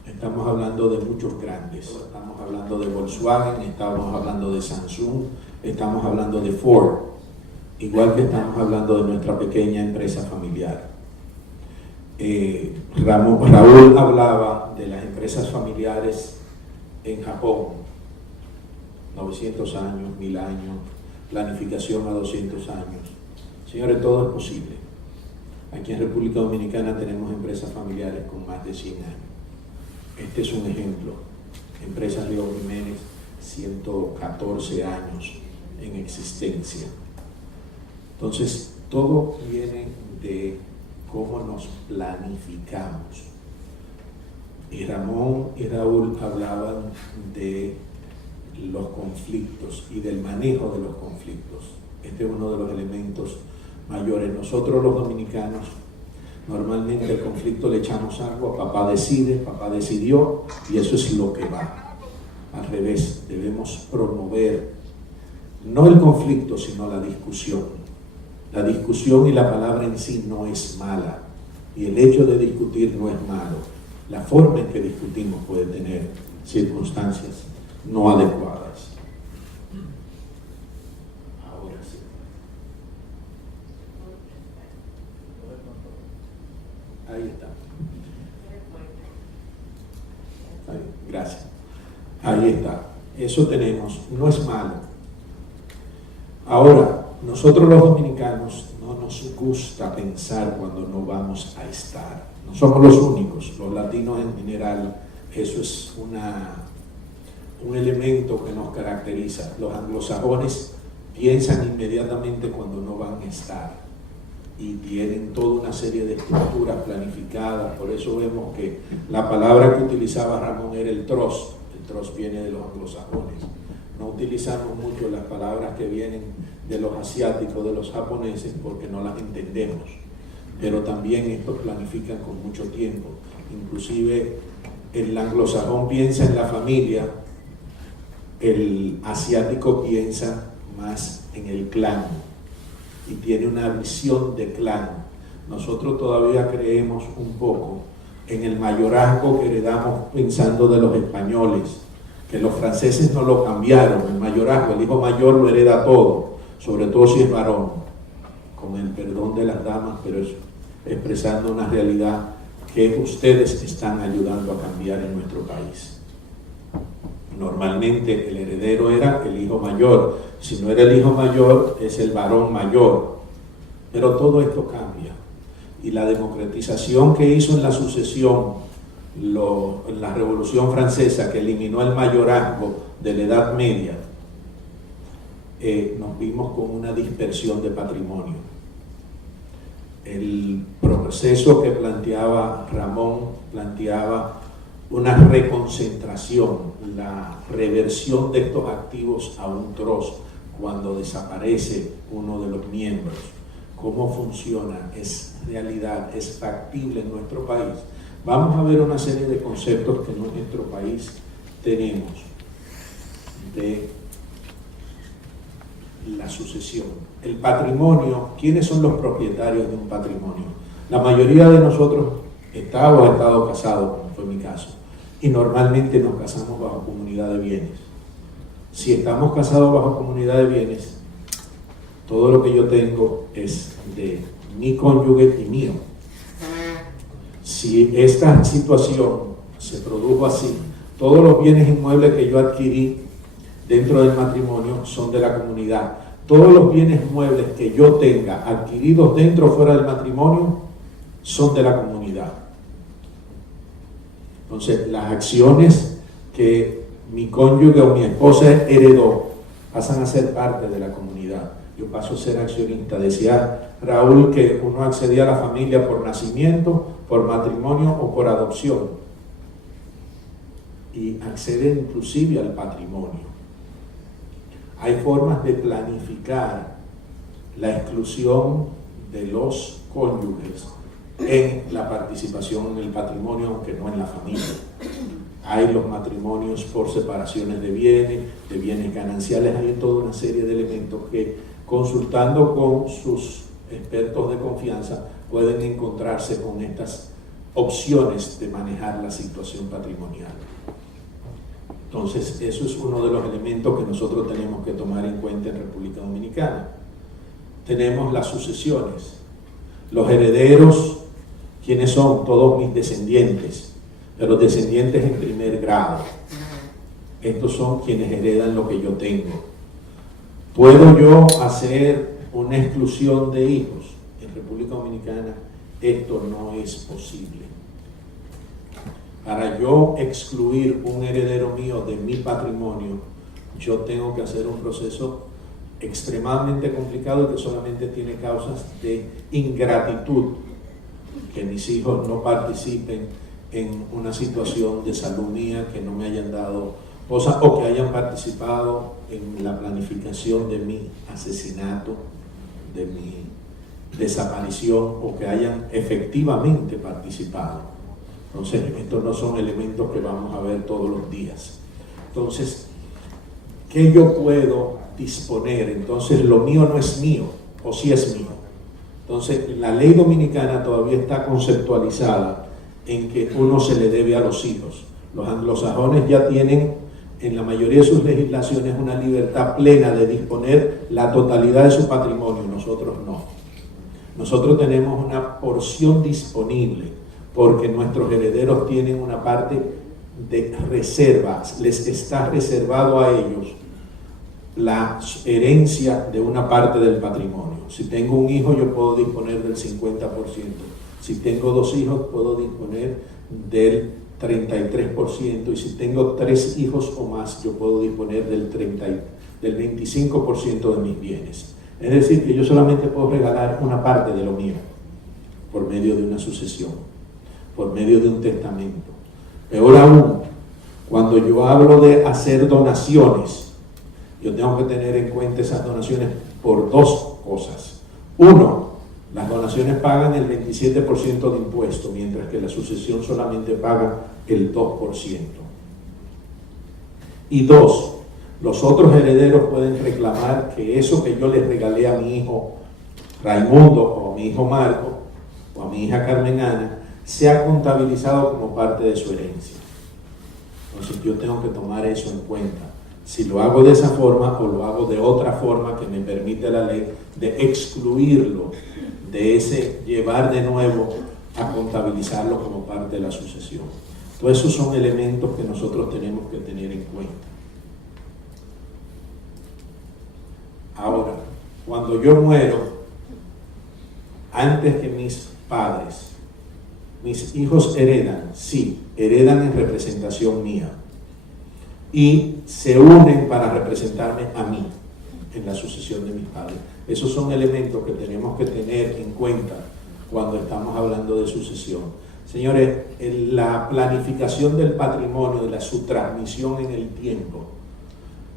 Estamos hablando de muchos grandes. Estamos hablando de Volkswagen, estamos hablando de Samsung, estamos hablando de Ford. Igual que estamos hablando de nuestra pequeña empresa familiar. Raúl hablaba de las empresas familiares en Japón, 900 años, 1000 años, planificación a 200 años. Señores, todo es posible. Aquí en República Dominicana tenemos empresas familiares con más de 100 años. Este es un ejemplo. Empresas León Jiménez, 114 años en existencia. Entonces, todo viene de cómo nos planificamos. Y Ramón y Raúl hablaban de los conflictos y del manejo de los conflictos. Este es uno de los elementos mayores. Nosotros los dominicanos, normalmente el conflicto le echamos algo, papá decide, papá decidió, y eso es lo que va. Al revés, debemos promover no el conflicto, sino la discusión. La discusión y la palabra en sí no es mala, y el hecho de discutir no es malo. La forma en que discutimos puede tener circunstancias no adecuadas. Ahora sí. Ahí está. Ahí, gracias. Ahí está. Eso tenemos. No es malo. Ahora, nosotros los dominicanos no nos gusta pensar cuando no vamos a estar. No somos los únicos. Los latinos en general, eso es un elemento que nos caracteriza. Los anglosajones piensan inmediatamente cuando no van a estar y tienen toda una serie de estructuras planificadas. Por eso vemos que la palabra que utilizaba Ramón era el trust. El trust viene de los anglosajones. No utilizamos mucho las palabras que vienen de los asiáticos, de los japoneses, porque no las entendemos. Pero también estos planifican con mucho tiempo. Inclusive el anglosajón piensa en la familia, el asiático piensa más en el clan y tiene una visión de clan. Nosotros todavía creemos un poco en el mayorazgo que heredamos pensando de los españoles, que los franceses no lo cambiaron. El mayorazgo, el hijo mayor lo hereda todo, sobre todo si es varón, con el perdón de las damas, pero es expresando una realidad que ustedes están ayudando a cambiar en nuestro país. Normalmente el heredero era el hijo mayor. Si no era el hijo mayor, es el varón mayor. Pero todo esto cambia. Y la democratización que hizo en la sucesión, en la Revolución Francesa, que eliminó el mayorazgo de la Edad Media, nos vimos con una dispersión de patrimonio. El proceso que planteaba Ramón planteaba una reconcentración, la reversión de estos activos a un trust cuando desaparece uno de los miembros. ¿Cómo funciona? ¿Es realidad? ¿Es factible en nuestro país? Vamos a ver una serie de conceptos que en nuestro país tenemos de la sucesión. El patrimonio, ¿quiénes son los propietarios de un patrimonio? La mayoría de nosotros está o ha estado casado, como fue mi caso, y normalmente nos casamos bajo comunidad de bienes. Si estamos casados bajo comunidad de bienes, todo lo que yo tengo es de mi cónyuge y mío. Si esta situación se produjo así, todos los bienes inmuebles que yo adquirí dentro del matrimonio son de la comunidad. Todos los bienes muebles que yo tenga adquiridos dentro o fuera del matrimonio son de la comunidad. Entonces, las acciones que mi cónyuge o mi esposa heredó pasan a ser parte de la comunidad. Yo paso a ser accionista. Decía Raúl que uno accedía a la familia por nacimiento, por matrimonio o por adopción. Y accede inclusive al patrimonio. Hay formas de planificar la exclusión de los cónyuges en la participación en el patrimonio, aunque no en la familia. Hay los matrimonios por separaciones de bienes gananciales, hay toda una serie de elementos que, consultando con sus expertos de confianza, pueden encontrarse con estas opciones de manejar la situación patrimonial. Entonces, eso es uno de los elementos que nosotros tenemos que tomar en cuenta en República Dominicana. Tenemos las sucesiones. Los herederos, ¿quiénes son? Todos mis descendientes, pero descendientes en primer grado. Estos son quienes heredan lo que yo tengo. ¿Puedo yo hacer una exclusión de hijos? En República Dominicana esto no es posible. Para yo excluir un heredero mío de mi patrimonio, yo tengo que hacer un proceso extremadamente complicado y que solamente tiene causas de ingratitud, que mis hijos no participen en una situación de salud mía, que no me hayan dado cosas o que hayan participado en la planificación de mi asesinato, de mi desaparición, o que hayan efectivamente participado. Entonces, estos no son elementos que vamos a ver todos los días. Entonces, ¿qué yo puedo disponer? Entonces, lo mío no es mío, o sí es mío. Entonces, la ley dominicana todavía está conceptualizada en que uno se le debe a los hijos. Los anglosajones ya tienen en la mayoría de sus legislaciones una libertad plena de disponer la totalidad de su patrimonio, nosotros no. Nosotros tenemos una porción disponible porque nuestros herederos tienen una parte de reservas, les está reservado a ellos la herencia de una parte del patrimonio. Si tengo un hijo, yo puedo disponer del 50%. Si tengo 2 hijos, puedo disponer del 33%. Y si tengo 3 hijos o más, yo puedo disponer del 25% de mis bienes. Es decir, que yo solamente puedo regalar una parte de lo mío por medio de una sucesión, por medio de un testamento. Peor aún, cuando yo hablo de hacer donaciones, yo tengo que tener en cuenta esas donaciones por 2 cosas. Uno, las donaciones pagan el 27% de impuesto, mientras que la sucesión solamente paga el 2%. Y 2, los otros herederos pueden reclamar que eso que yo les regalé a mi hijo Raimundo, o a mi hijo Marco, o a mi hija Carmen Ana, sea contabilizado como parte de su herencia. Entonces yo tengo que tomar eso en cuenta. Si lo hago de esa forma o lo hago de otra forma que me permite la ley de excluirlo de ese llevar de nuevo a contabilizarlo como parte de la sucesión. Todos esos son elementos que nosotros tenemos que tener en cuenta. Ahora, cuando yo muero, antes que mis padres, mis hijos heredan, sí, heredan en representación mía y se unen para representarme a mí en la sucesión de mis padres. Esos son elementos que tenemos que tener en cuenta cuando estamos hablando de sucesión. Señores, la planificación del patrimonio, de su transmisión en el tiempo,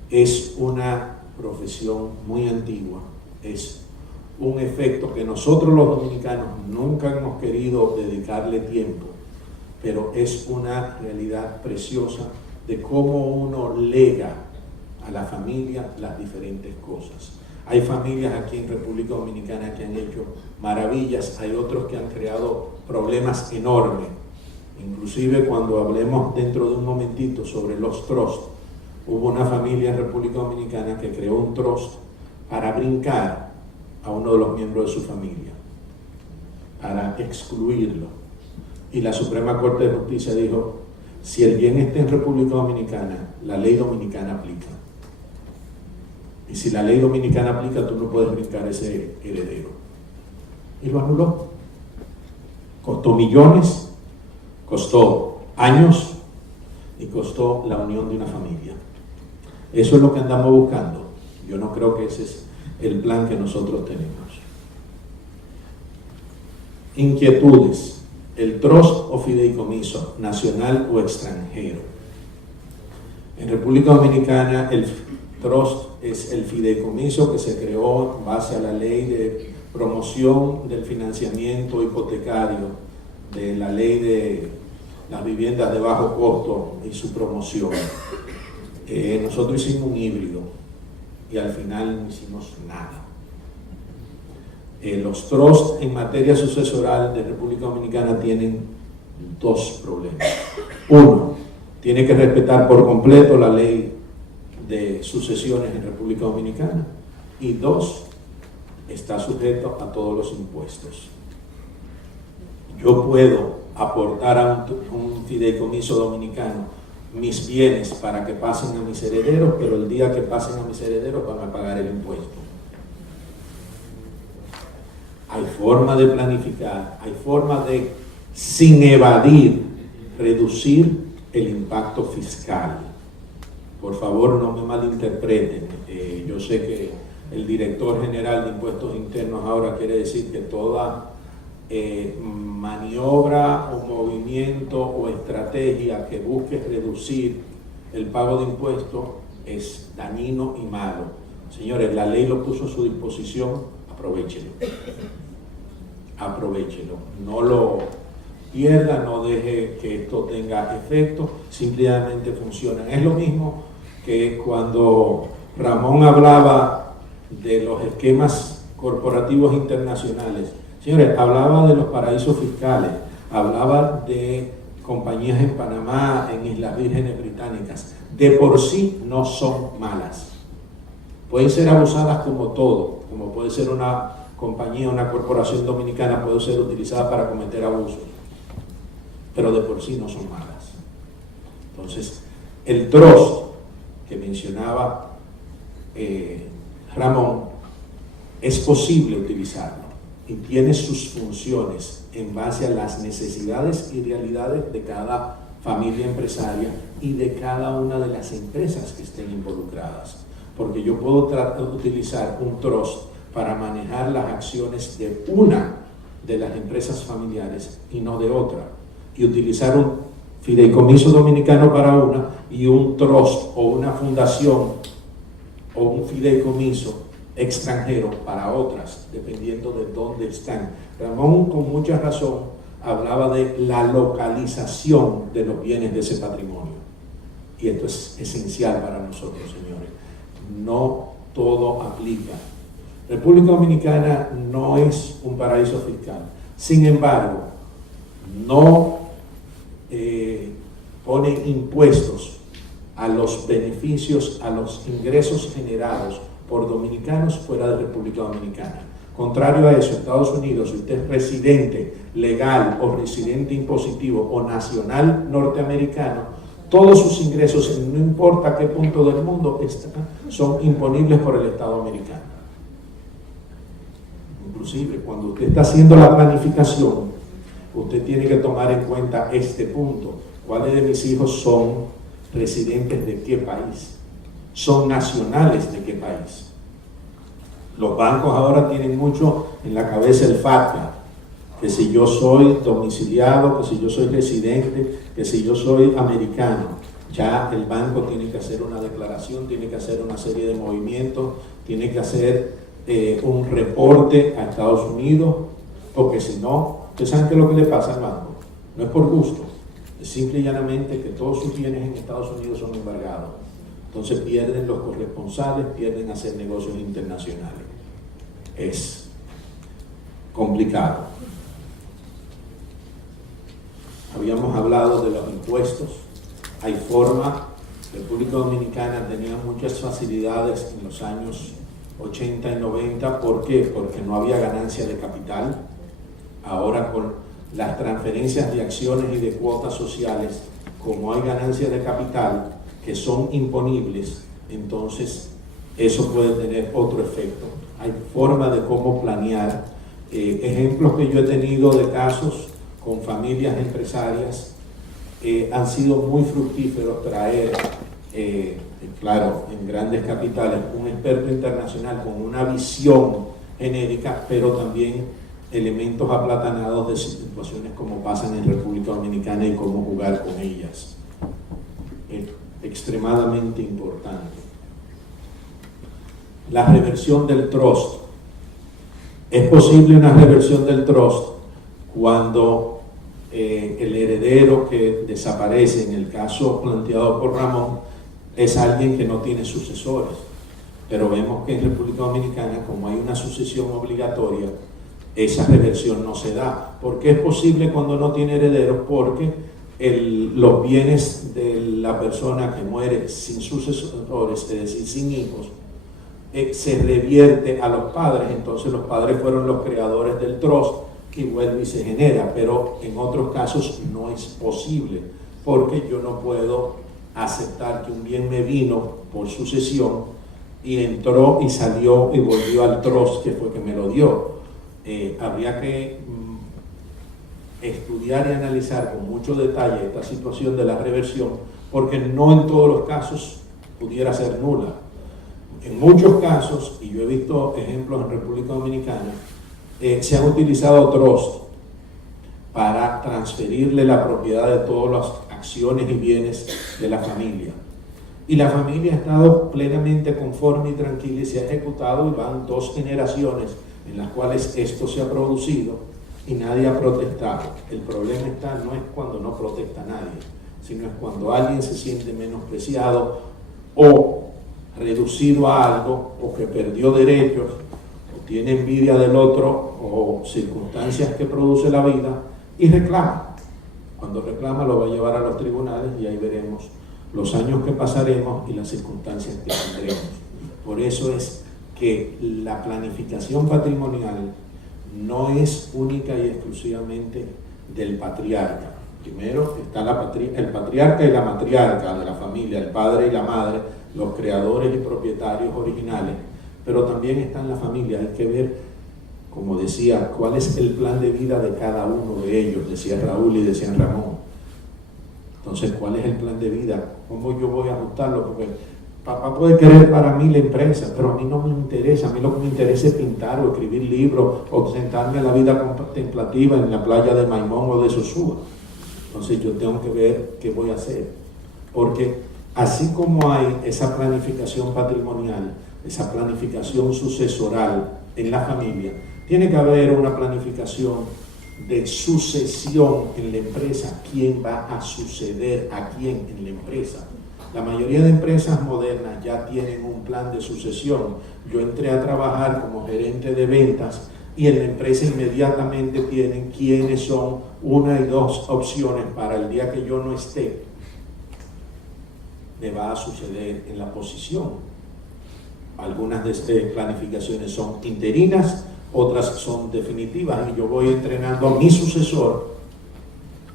es una profesión muy antigua, es un efecto que nosotros los dominicanos nunca hemos querido dedicarle tiempo, pero es una realidad preciosa de cómo uno lega a la familia las diferentes cosas. Hay familias aquí en República Dominicana que han hecho maravillas, hay otros que han creado problemas enormes. Inclusive cuando hablemos dentro de un momentito sobre los trusts, hubo una familia en República Dominicana que creó un trust para brincar a uno de los miembros de su familia, para excluirlo. Y la Suprema Corte de Justicia dijo, si el bien está en República Dominicana, la ley dominicana aplica. Y si la ley dominicana aplica, tú no puedes brincar ese heredero. Y lo anuló. Costó millones, costó años y costó la unión de una familia. Eso es lo que andamos buscando. Yo no creo que ese es el plan que nosotros tenemos. Inquietudes. El trust o fideicomiso, nacional o extranjero. En República Dominicana el trust es el fideicomiso que se creó en base a la ley de promoción del financiamiento hipotecario, de la ley de las viviendas de bajo costo y su promoción. Nosotros hicimos un híbrido y al final no hicimos nada. Los trusts en materia sucesoral de República Dominicana tienen 2 problemas. Uno, tiene que respetar por completo la ley de sucesiones en República Dominicana. Y 2, está sujeto a todos los impuestos. Yo puedo aportar a un fideicomiso dominicano mis bienes para que pasen a mis herederos, pero el día que pasen a mis herederos van a pagar el impuesto. Hay forma de planificar, hay forma de, sin evadir, reducir el impacto fiscal. Por favor, no me malinterpreten. Yo sé que el director general de Impuestos Internos ahora quiere decir que toda maniobra o movimiento o estrategia que busque reducir el pago de impuestos es dañino y malo. Señores, la ley lo puso a su disposición, aprovéchelo. Aprovéchelo. No lo pierda, no deje que esto tenga efecto, simplemente funciona. Es lo mismo que cuando Ramón hablaba de los esquemas corporativos internacionales. Señores, hablaba de los paraísos fiscales, hablaba de compañías en Panamá, en Islas Vírgenes Británicas. De por sí no son malas. Pueden ser abusadas como todo, como puede ser una compañía, una corporación dominicana, puede ser utilizada para cometer abusos. Pero de por sí no son malas. Entonces, el trust que mencionaba Ramón, es posible utilizarlo y tiene sus funciones en base a las necesidades y realidades de cada familia empresaria y de cada una de las empresas que estén involucradas. Porque yo puedo utilizar un trust para manejar las acciones de una de las empresas familiares y no de otra. Y utilizar un fideicomiso dominicano para una y un trust o una fundación o un fideicomiso extranjero para otras, dependiendo de dónde están. Ramón, con mucha razón, hablaba de la localización de los bienes de ese patrimonio. Y esto es esencial para nosotros, señores. No todo aplica. República Dominicana no es un paraíso fiscal. Sin embargo, no pone impuestos a los beneficios, a los ingresos generados por dominicanos fuera de República Dominicana. Contrario a eso, Estados Unidos, si usted es residente legal o residente impositivo o nacional norteamericano, todos sus ingresos, no importa qué punto del mundo están, son imponibles por el Estado americano. Inclusive, cuando usted está haciendo la planificación, usted tiene que tomar en cuenta este punto. ¿Cuáles de mis hijos son residentes de qué país? ¿Son nacionales de qué país? Los bancos ahora tienen mucho en la cabeza el FATCA, que si yo soy domiciliado, que si yo soy residente, que si yo soy americano, ya el banco tiene que hacer una declaración, tiene que hacer una serie de movimientos, tiene que hacer un reporte a Estados Unidos, porque si no, ustedes saben que lo que le pasa al banco no es por gusto, es simple y llanamente que todos sus bienes en Estados Unidos son embargados. Entonces pierden los corresponsales, pierden hacer negocios internacionales. Es complicado. Habíamos hablado de los impuestos. Hay forma. República Dominicana tenía muchas facilidades en los años 80 y 90. ¿Por qué? Porque no había ganancia de capital. Ahora con las transferencias de acciones y de cuotas sociales, como hay ganancias de capital que son imponibles, entonces eso puede tener otro efecto. Hay forma de cómo planear. Ejemplos que yo he tenido de casos con familias empresarias, han sido muy fructíferos traer, claro, en grandes capitales, un experto internacional con una visión genérica, pero también elementos aplatanados de situaciones como pasan en República Dominicana y cómo jugar con ellas. Extremadamente importante. La reversión del trust. Es posible una reversión del trust cuando el heredero que desaparece, en el caso planteado por Ramón, es alguien que no tiene sucesores. Pero vemos que en República Dominicana, como hay una sucesión obligatoria, esa reversión no se da. ¿Por qué es posible cuando no tiene herederos? Porque los bienes de la persona que muere sin sucesores, es decir, sin hijos, se revierte a los padres. Entonces los padres fueron los creadores del trust y vuelve y se genera, pero en otros casos no es posible, porque yo no puedo aceptar que un bien me vino por sucesión y entró y salió y volvió al trust que fue que me lo dio. Habría que estudiar y analizar con mucho detalle esta situación de la reversión, porque no en todos los casos pudiera ser nula. En muchos casos, y yo he visto ejemplos en República Dominicana, se han utilizado trusts para transferirle la propiedad de todas las acciones y bienes de la familia. Y la familia ha estado plenamente conforme y tranquila y se ha ejecutado, y van 2 generaciones en las cuales esto se ha producido y nadie ha protestado. El problema no es cuando no protesta nadie, sino es cuando alguien se siente menospreciado o reducido a algo, o que perdió derechos, o tiene envidia del otro, o circunstancias que produce la vida, y reclama. Cuando reclama lo va a llevar a los tribunales y ahí veremos los años que pasaremos y las circunstancias que tendremos. Por eso es que la planificación patrimonial no es única y exclusivamente del patriarca. Primero está el patriarca y la matriarca de la familia, el padre y la madre, los creadores y propietarios originales, pero también está en la familia. Hay que ver, como decía, cuál es el plan de vida de cada uno de ellos, decía Raúl y decía Ramón. Entonces, ¿cuál es el plan de vida? ¿Cómo yo voy a ajustarlo? Porque papá puede querer para mí la empresa, pero a mí no me interesa. A mí lo que me interesa es pintar o escribir libros o sentarme a la vida contemplativa en la playa de Maimón o de Sosúa. Entonces yo tengo que ver qué voy a hacer. Porque así como hay esa planificación patrimonial, esa planificación sucesoral en la familia, tiene que haber una planificación de sucesión en la empresa. ¿Quién va a suceder a quién en la empresa? La mayoría de empresas modernas ya tienen un plan de sucesión. Yo entré a trabajar como gerente de ventas y en la empresa inmediatamente tienen quiénes son 1 y 2 opciones para el día que yo no esté. Me va a suceder en la posición. Algunas de estas planificaciones son interinas, otras son definitivas, y yo voy entrenando a mi sucesor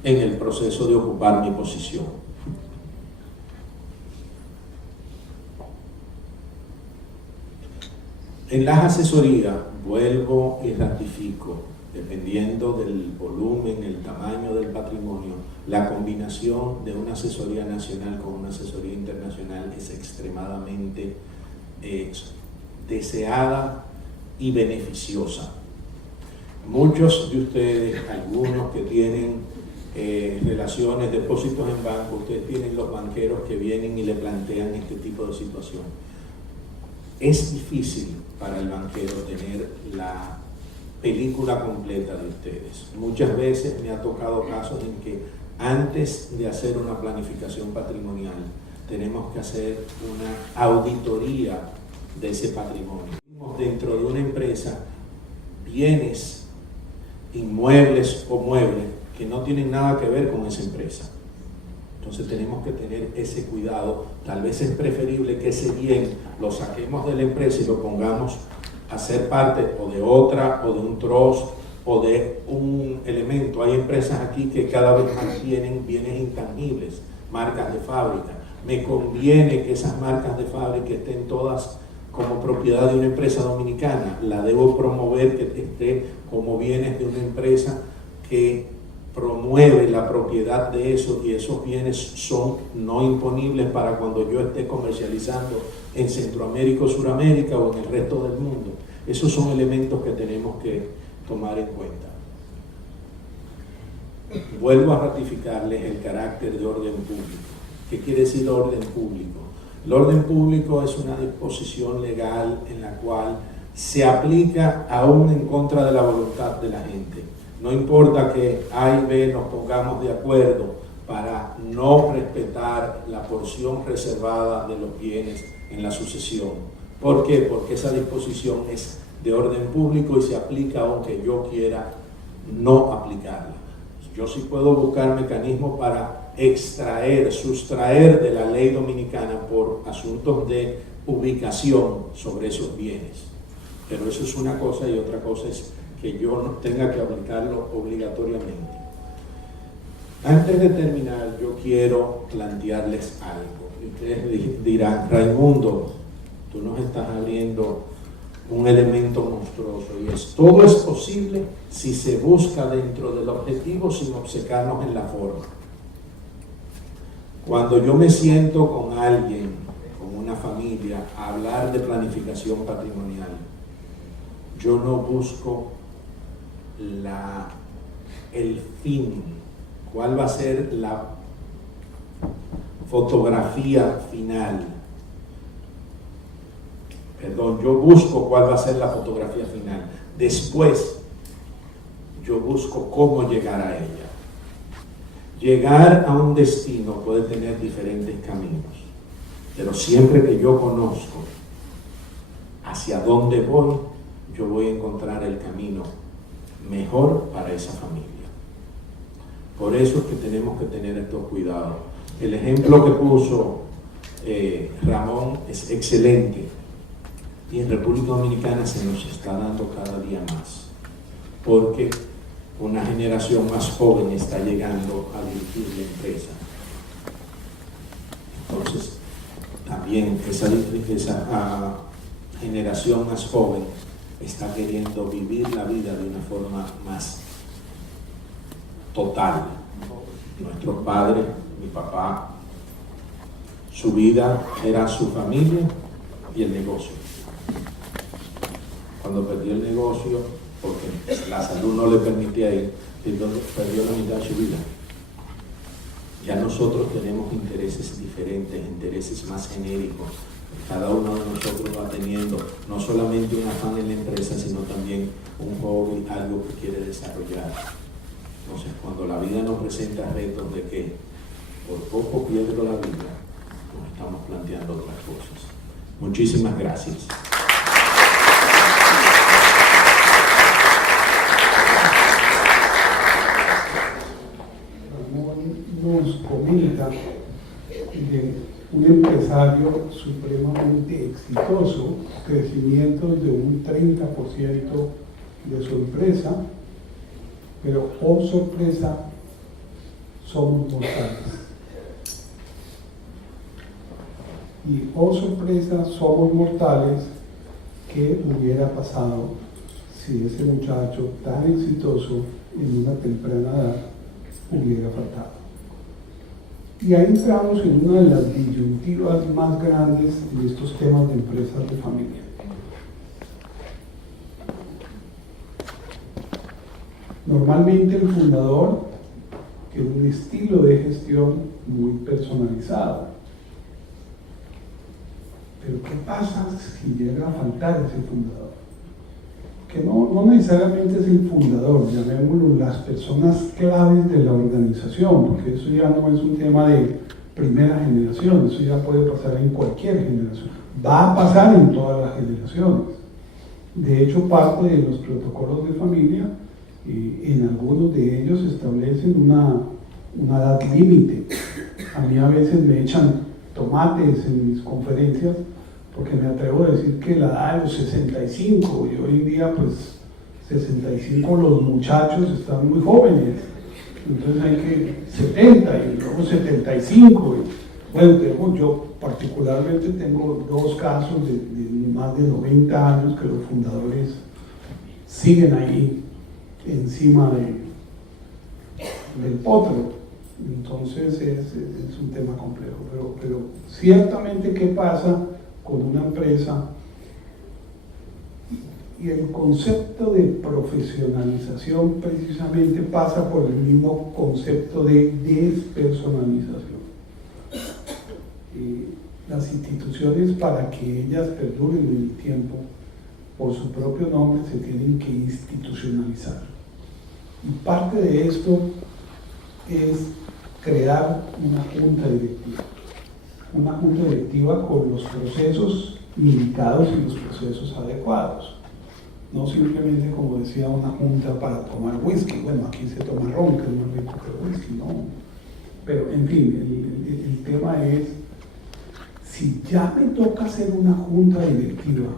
en el proceso de ocupar mi posición. En las asesorías, vuelvo y ratifico, dependiendo del volumen, el tamaño del patrimonio, la combinación de una asesoría nacional con una asesoría internacional es extremadamente deseada y beneficiosa. Muchos de ustedes, algunos que tienen relaciones, depósitos en banco, ustedes tienen los banqueros que vienen y le plantean este tipo de situación. Es difícil para el banquero tener la película completa de ustedes. Muchas veces me ha tocado casos en que antes de hacer una planificación patrimonial tenemos que hacer una auditoría de ese patrimonio. Dentro de una empresa, bienes, inmuebles o muebles que no tienen nada que ver con esa empresa. Entonces tenemos que tener ese cuidado. Tal vez es preferible que ese bien lo saquemos de la empresa y lo pongamos a ser parte o de otra, o de un trust, o de un elemento. Hay empresas aquí que cada vez más tienen bienes intangibles, marcas de fábrica. Me conviene que esas marcas de fábrica estén todas como propiedad de una empresa dominicana. La debo promover que esté como bienes de una empresa que promueve la propiedad de eso, y esos bienes son no imponibles para cuando yo esté comercializando en Centroamérica o Suramérica o en el resto del mundo. Esos son elementos que tenemos que tomar en cuenta. Vuelvo a ratificarles el carácter de orden público. ¿Qué quiere decir orden público? El orden público es una disposición legal en la cual se aplica aún en contra de la voluntad de la gente. No importa que A y B nos pongamos de acuerdo para no respetar la porción reservada de los bienes en la sucesión. ¿Por qué? Porque esa disposición es de orden público y se aplica aunque yo quiera no aplicarla. Yo sí puedo buscar mecanismos para extraer, sustraer de la ley dominicana por asuntos de ubicación sobre esos bienes. Pero eso es una cosa, y otra cosa es que yo no tenga que aplicarlo obligatoriamente. Antes de terminar, yo quiero quiero plantearles algo. Y ustedes dirán, Raimundo, tú nos estás abriendo un elemento monstruoso, y es: todo es posible si se busca dentro del objetivo sin obcecarnos en la forma. Cuando yo me siento con alguien, con una familia, a hablar de planificación patrimonial, yo no busco el fin, cuál va a ser la fotografía final. Perdón, yo busco cuál va a ser la fotografía final. Después, yo busco cómo llegar a ella. Llegar a un destino puede tener diferentes caminos, pero siempre que yo conozco hacia dónde voy, yo voy a encontrar el camino mejor para esa familia. Por eso es que tenemos que tener estos cuidados. El ejemplo que puso Ramón es excelente, y en República Dominicana se nos está dando cada día más, porque una generación más joven está llegando a dirigir la empresa. Entonces, también esa generación más joven está queriendo vivir la vida de una forma más total. Nuestros padres, mi papá, su vida era su familia y el negocio. Cuando perdió el negocio, porque la salud no le permitía ir, entonces perdió la mitad de su vida. Ya nosotros tenemos intereses diferentes, intereses más genéricos. Cada uno de nosotros va teniendo no solamente un afán en la empresa, sino también un hobby, algo que quiere desarrollar. Entonces, cuando la vida nos presenta retos de que por poco pierdo la vida, nos estamos planteando otras cosas. Muchísimas gracias. Nos comenta de un empresario supremamente exitoso, crecimiento de un 30% de su empresa, pero oh sorpresa, somos mortales. Y oh sorpresa, somos mortales. ¿Qué hubiera pasado si ese muchacho tan exitoso en una temprana edad hubiera faltado? Y ahí entramos en una de las disyuntivas más grandes en estos temas de empresas de familia. Normalmente el fundador tiene un estilo de gestión muy personalizado. Pero ¿qué pasa si llega a faltar ese fundador? Que no necesariamente es el fundador, llamémoslo las personas claves de la organización, porque eso ya no es un tema de primera generación, eso ya puede pasar en cualquier generación, va a pasar en todas las generaciones. De hecho, parte de los protocolos de familia, en algunos de ellos establecen una edad límite. A mí a veces me echan tomates en mis conferencias, porque me atrevo a decir que la edad de los 65, y hoy en día pues 65 los muchachos están muy jóvenes, entonces hay que 70 y luego 75, y, bueno, yo particularmente tengo dos casos de más de 90 años que los fundadores siguen ahí encima del potro. Entonces es un tema complejo, pero ciertamente ¿qué pasa con una empresa? Y el concepto de profesionalización precisamente pasa por el mismo concepto de despersonalización. Las instituciones, para que ellas perduren en el tiempo, por su propio nombre se tienen que institucionalizar. Y parte de esto es crear una junta directiva. Una junta directiva con los procesos indicados y los procesos adecuados. No simplemente, como decía, una junta para tomar whisky. Bueno, aquí se toma ron, que es más rico que el whisky, ¿no? Pero, en fin, el tema es, si ya me toca hacer una junta directiva,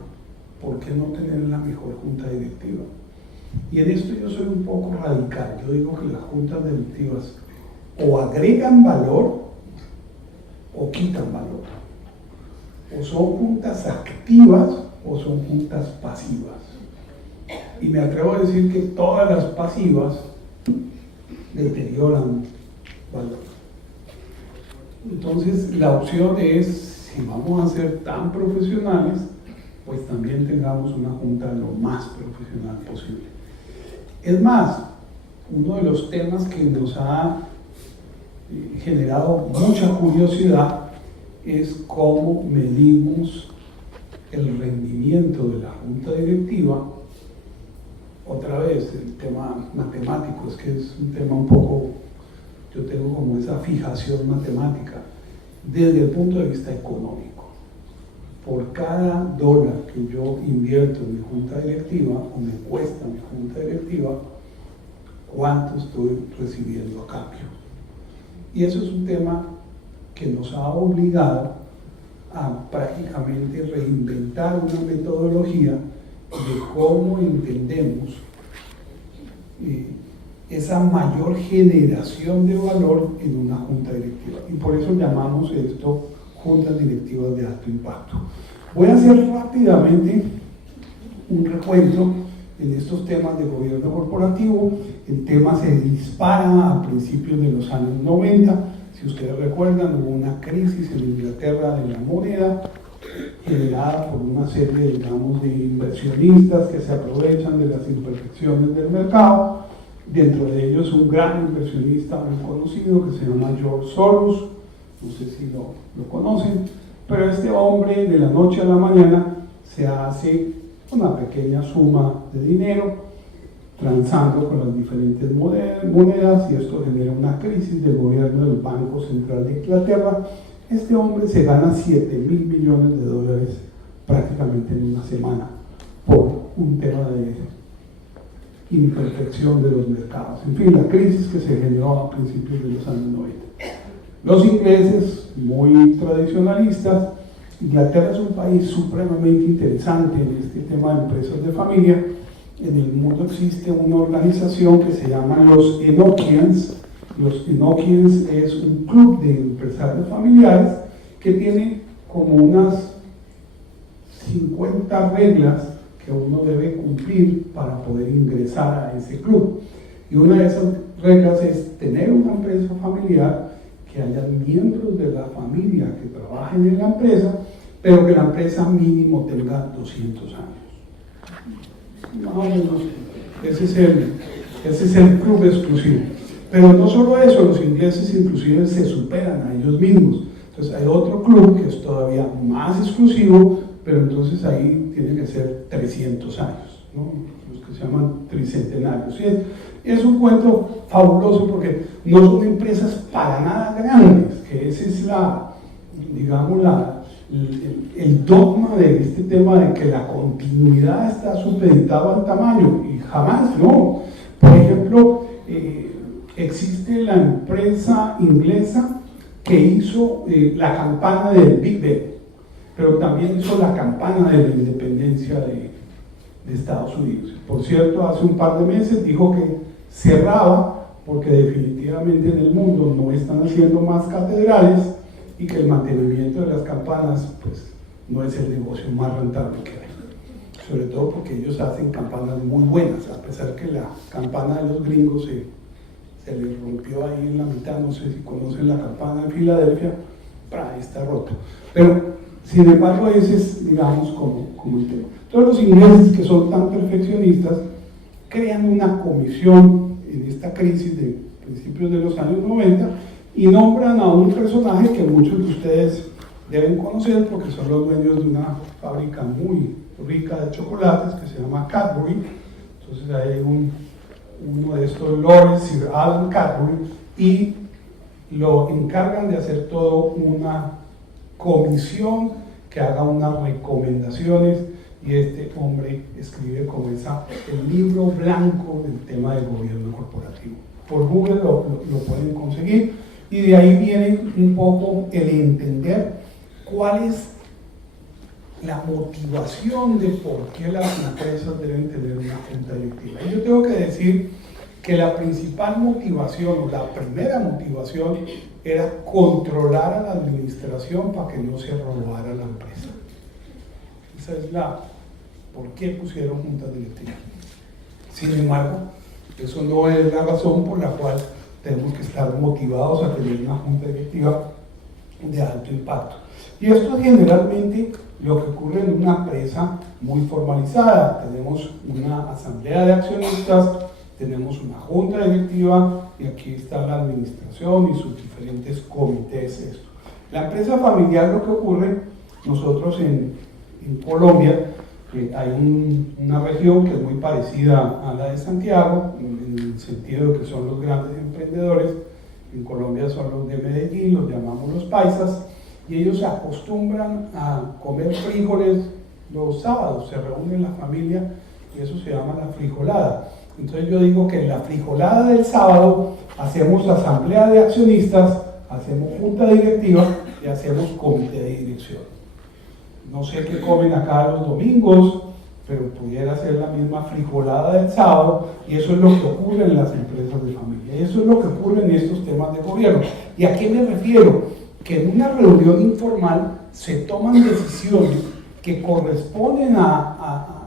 ¿por qué no tener la mejor junta directiva? Y en esto yo soy un poco radical. Yo digo que las juntas directivas o agregan valor o quitan valor. O son juntas activas o son juntas pasivas. Y me atrevo a decir que todas las pasivas deterioran valor. Entonces la opción es, si vamos a ser tan profesionales, pues también tengamos una junta lo más profesional posible. Es más, uno de los temas que nos ha generado mucha curiosidad es cómo medimos el rendimiento de la junta directiva. Otra vez, el tema matemático, es que es un tema un poco, yo tengo como esa fijación matemática, desde el punto de vista económico. Por cada dólar que yo invierto en mi junta directiva, o me cuesta mi junta directiva, ¿cuánto estoy recibiendo a cambio? Y eso es un tema que nos ha obligado a prácticamente reinventar una metodología de cómo entendemos esa mayor generación de valor en una junta directiva. Y por eso llamamos esto juntas directivas de alto impacto. Voy a hacer rápidamente un recuento en estos temas de gobierno corporativo. El tema se dispara a principios de los años 90. Si ustedes recuerdan, hubo una crisis en Inglaterra de la moneda, generada por una serie, digamos, de inversionistas que se aprovechan de las imperfecciones del mercado. Dentro de ellos un gran inversionista muy conocido que se llama George Soros, no sé si lo conocen, pero este hombre de la noche a la mañana se hace una pequeña suma de dinero transando con las diferentes monedas, y esto genera una crisis del gobierno del Banco Central de Inglaterra. Este hombre se gana $7.000 millones prácticamente en una semana por un tema de imperfección de los mercados. En fin, la crisis que se generó a principios de los años 90. Los ingleses, muy tradicionalistas. Inglaterra es un país supremamente interesante en este tema de empresas de familia. En el mundo existe una organización que se llama los Enochians. Los Enochians es un club de empresarios familiares que tiene como unas 50 reglas que uno debe cumplir para poder ingresar a ese club. Y una de esas reglas es tener una empresa familiar, que haya miembros de la familia que trabajen en la empresa, pero que la empresa mínimo tenga 200 años. Más o menos, ese es el club exclusivo. Pero no solo eso, los ingleses inclusive se superan a ellos mismos. Entonces hay otro club que es todavía más exclusivo, pero entonces ahí tienen que ser 300 años, ¿no? Los que se llaman tricentenarios. Y es un cuento fabuloso porque no son empresas para nada grandes, que ese es el dogma de este tema de que la continuidad está supeditada al tamaño, y jamás, no. Por ejemplo, existe la empresa inglesa que hizo la campana del Big Ben, pero también hizo la campana de la independencia de Estados Unidos. Por cierto, hace un par de meses dijo que cerraba porque definitivamente en el mundo no están haciendo más catedrales y que el mantenimiento de las campanas pues no es el negocio más rentable que hay, sobre todo porque ellos hacen campanas muy buenas, a pesar que la campana de los gringos se les rompió ahí en la mitad. No sé si conocen la campana en Filadelfia, está roto, pero sin embargo ese es, digamos, como el tema. Todos los ingleses, que son tan perfeccionistas, crean una comisión en esta crisis de principios de los años 90 y nombran a un personaje que muchos de ustedes deben conocer porque son los dueños de una fábrica muy rica de chocolates que se llama Cadbury. Entonces hay uno de estos lords, Sir Alan Cadbury, y lo encargan de hacer toda una comisión que haga unas recomendaciones, y este hombre escribe como el libro blanco del tema del gobierno corporativo. Por Google lo pueden conseguir, y de ahí viene un poco el entender cuál es la motivación de por qué las empresas deben tener una junta directiva. Y yo tengo que decir que la principal motivación o la primera motivación era controlar a la administración para que no se robara la empresa. Esa es la por qué pusieron juntas directivas. Sin embargo, eso no es la razón por la cual tenemos que estar motivados a tener una junta directiva de alto impacto. Y esto es generalmente lo que ocurre en una empresa muy formalizada. Tenemos una asamblea de accionistas, tenemos una junta directiva y aquí está la administración y sus diferentes comités. La empresa familiar, lo que ocurre, nosotros en Colombia, hay una región que es muy parecida a la de Santiago, en el sentido de que son los grandes emprendedores. En Colombia son los de Medellín, los llamamos los paisas, y ellos se acostumbran a comer frijoles los sábados, se reúnen la familia y eso se llama la frijolada. Entonces yo digo que en la frijolada del sábado hacemos asamblea de accionistas, hacemos junta directiva y hacemos comité de dirección. No sé qué comen acá los domingos, pero pudiera ser la misma frijolada del sábado, y eso es lo que ocurre en las empresas de familia, y eso es lo que ocurre en estos temas de gobierno. ¿Y a qué me refiero? Que en una reunión informal se toman decisiones que corresponden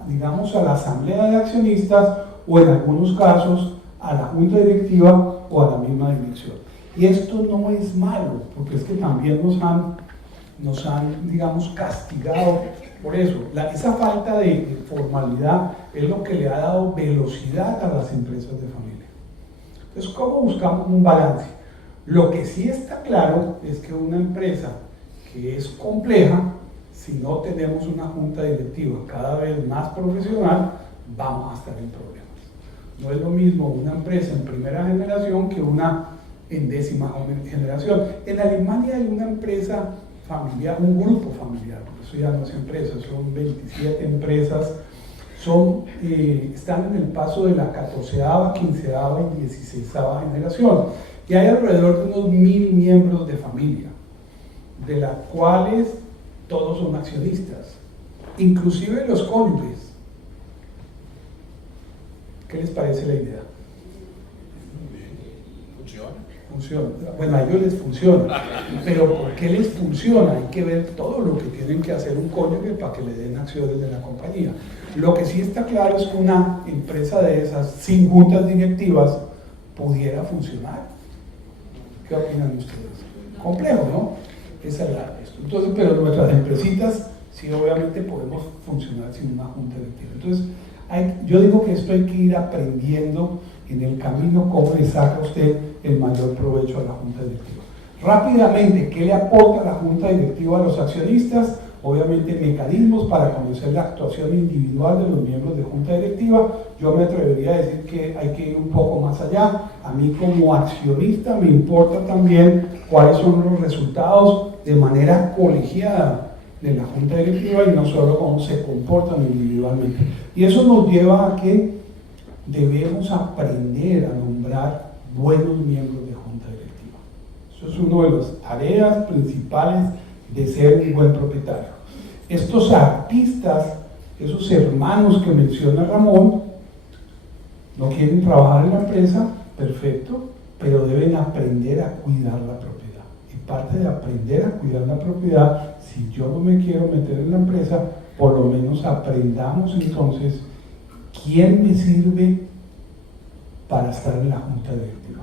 digamos, a la asamblea de accionistas o en algunos casos a la junta directiva o a la misma dirección. Y esto no es malo, porque es que también nos han digamos, castigado por eso. Esa falta de formalidad es lo que le ha dado velocidad a las empresas de familia. Entonces, ¿cómo buscamos un balance? Lo que sí está claro es que una empresa que es compleja, si no tenemos una junta directiva cada vez más profesional, vamos a estar en problemas. No es lo mismo una empresa en primera generación que una en décima generación. En Alemania hay una empresa familiar, un grupo familiar, porque eso ya no es empresa, son 27 empresas, están en el paso de la 14ª, 15ª y 16ª generación, y hay alrededor de unos 1000 miembros de familia, de las cuales todos son accionistas, inclusive los cónyuges. ¿Qué les parece la idea? Funciona. Bueno, a ellos les funciona, pero ¿por qué les funciona? Hay que ver todo lo que tienen que hacer un cónyuge para que le den acciones de la compañía. Lo que sí está claro es que una empresa de esas, sin juntas directivas, pudiera funcionar. ¿Qué opinan ustedes? Complejo, ¿no? Esa es esto. Entonces, pero nuestras empresitas sí obviamente podemos funcionar sin una junta directiva. Entonces, yo digo que esto hay que ir aprendiendo en el camino cómo le saca a usted el mayor provecho a la junta directiva. Rápidamente, ¿qué le aporta la junta directiva a los accionistas? Obviamente mecanismos para conocer la actuación individual de los miembros de junta directiva. Yo me atrevería a decir que hay que ir un poco más allá. A mí como accionista me importa también cuáles son los resultados de manera colegiada de la junta directiva y no solo cómo se comportan individualmente. Y eso nos lleva a que debemos aprender a nombrar buenos miembros de junta directiva. Eso es una de las tareas principales de ser un buen propietario. Estos artistas, esos hermanos que menciona Ramón, no quieren trabajar en la empresa, perfecto, pero deben aprender a cuidar la propiedad. Y parte de aprender a cuidar la propiedad, si yo no me quiero meter en la empresa, por lo menos aprendamos entonces quién me sirve para estar en la junta directiva.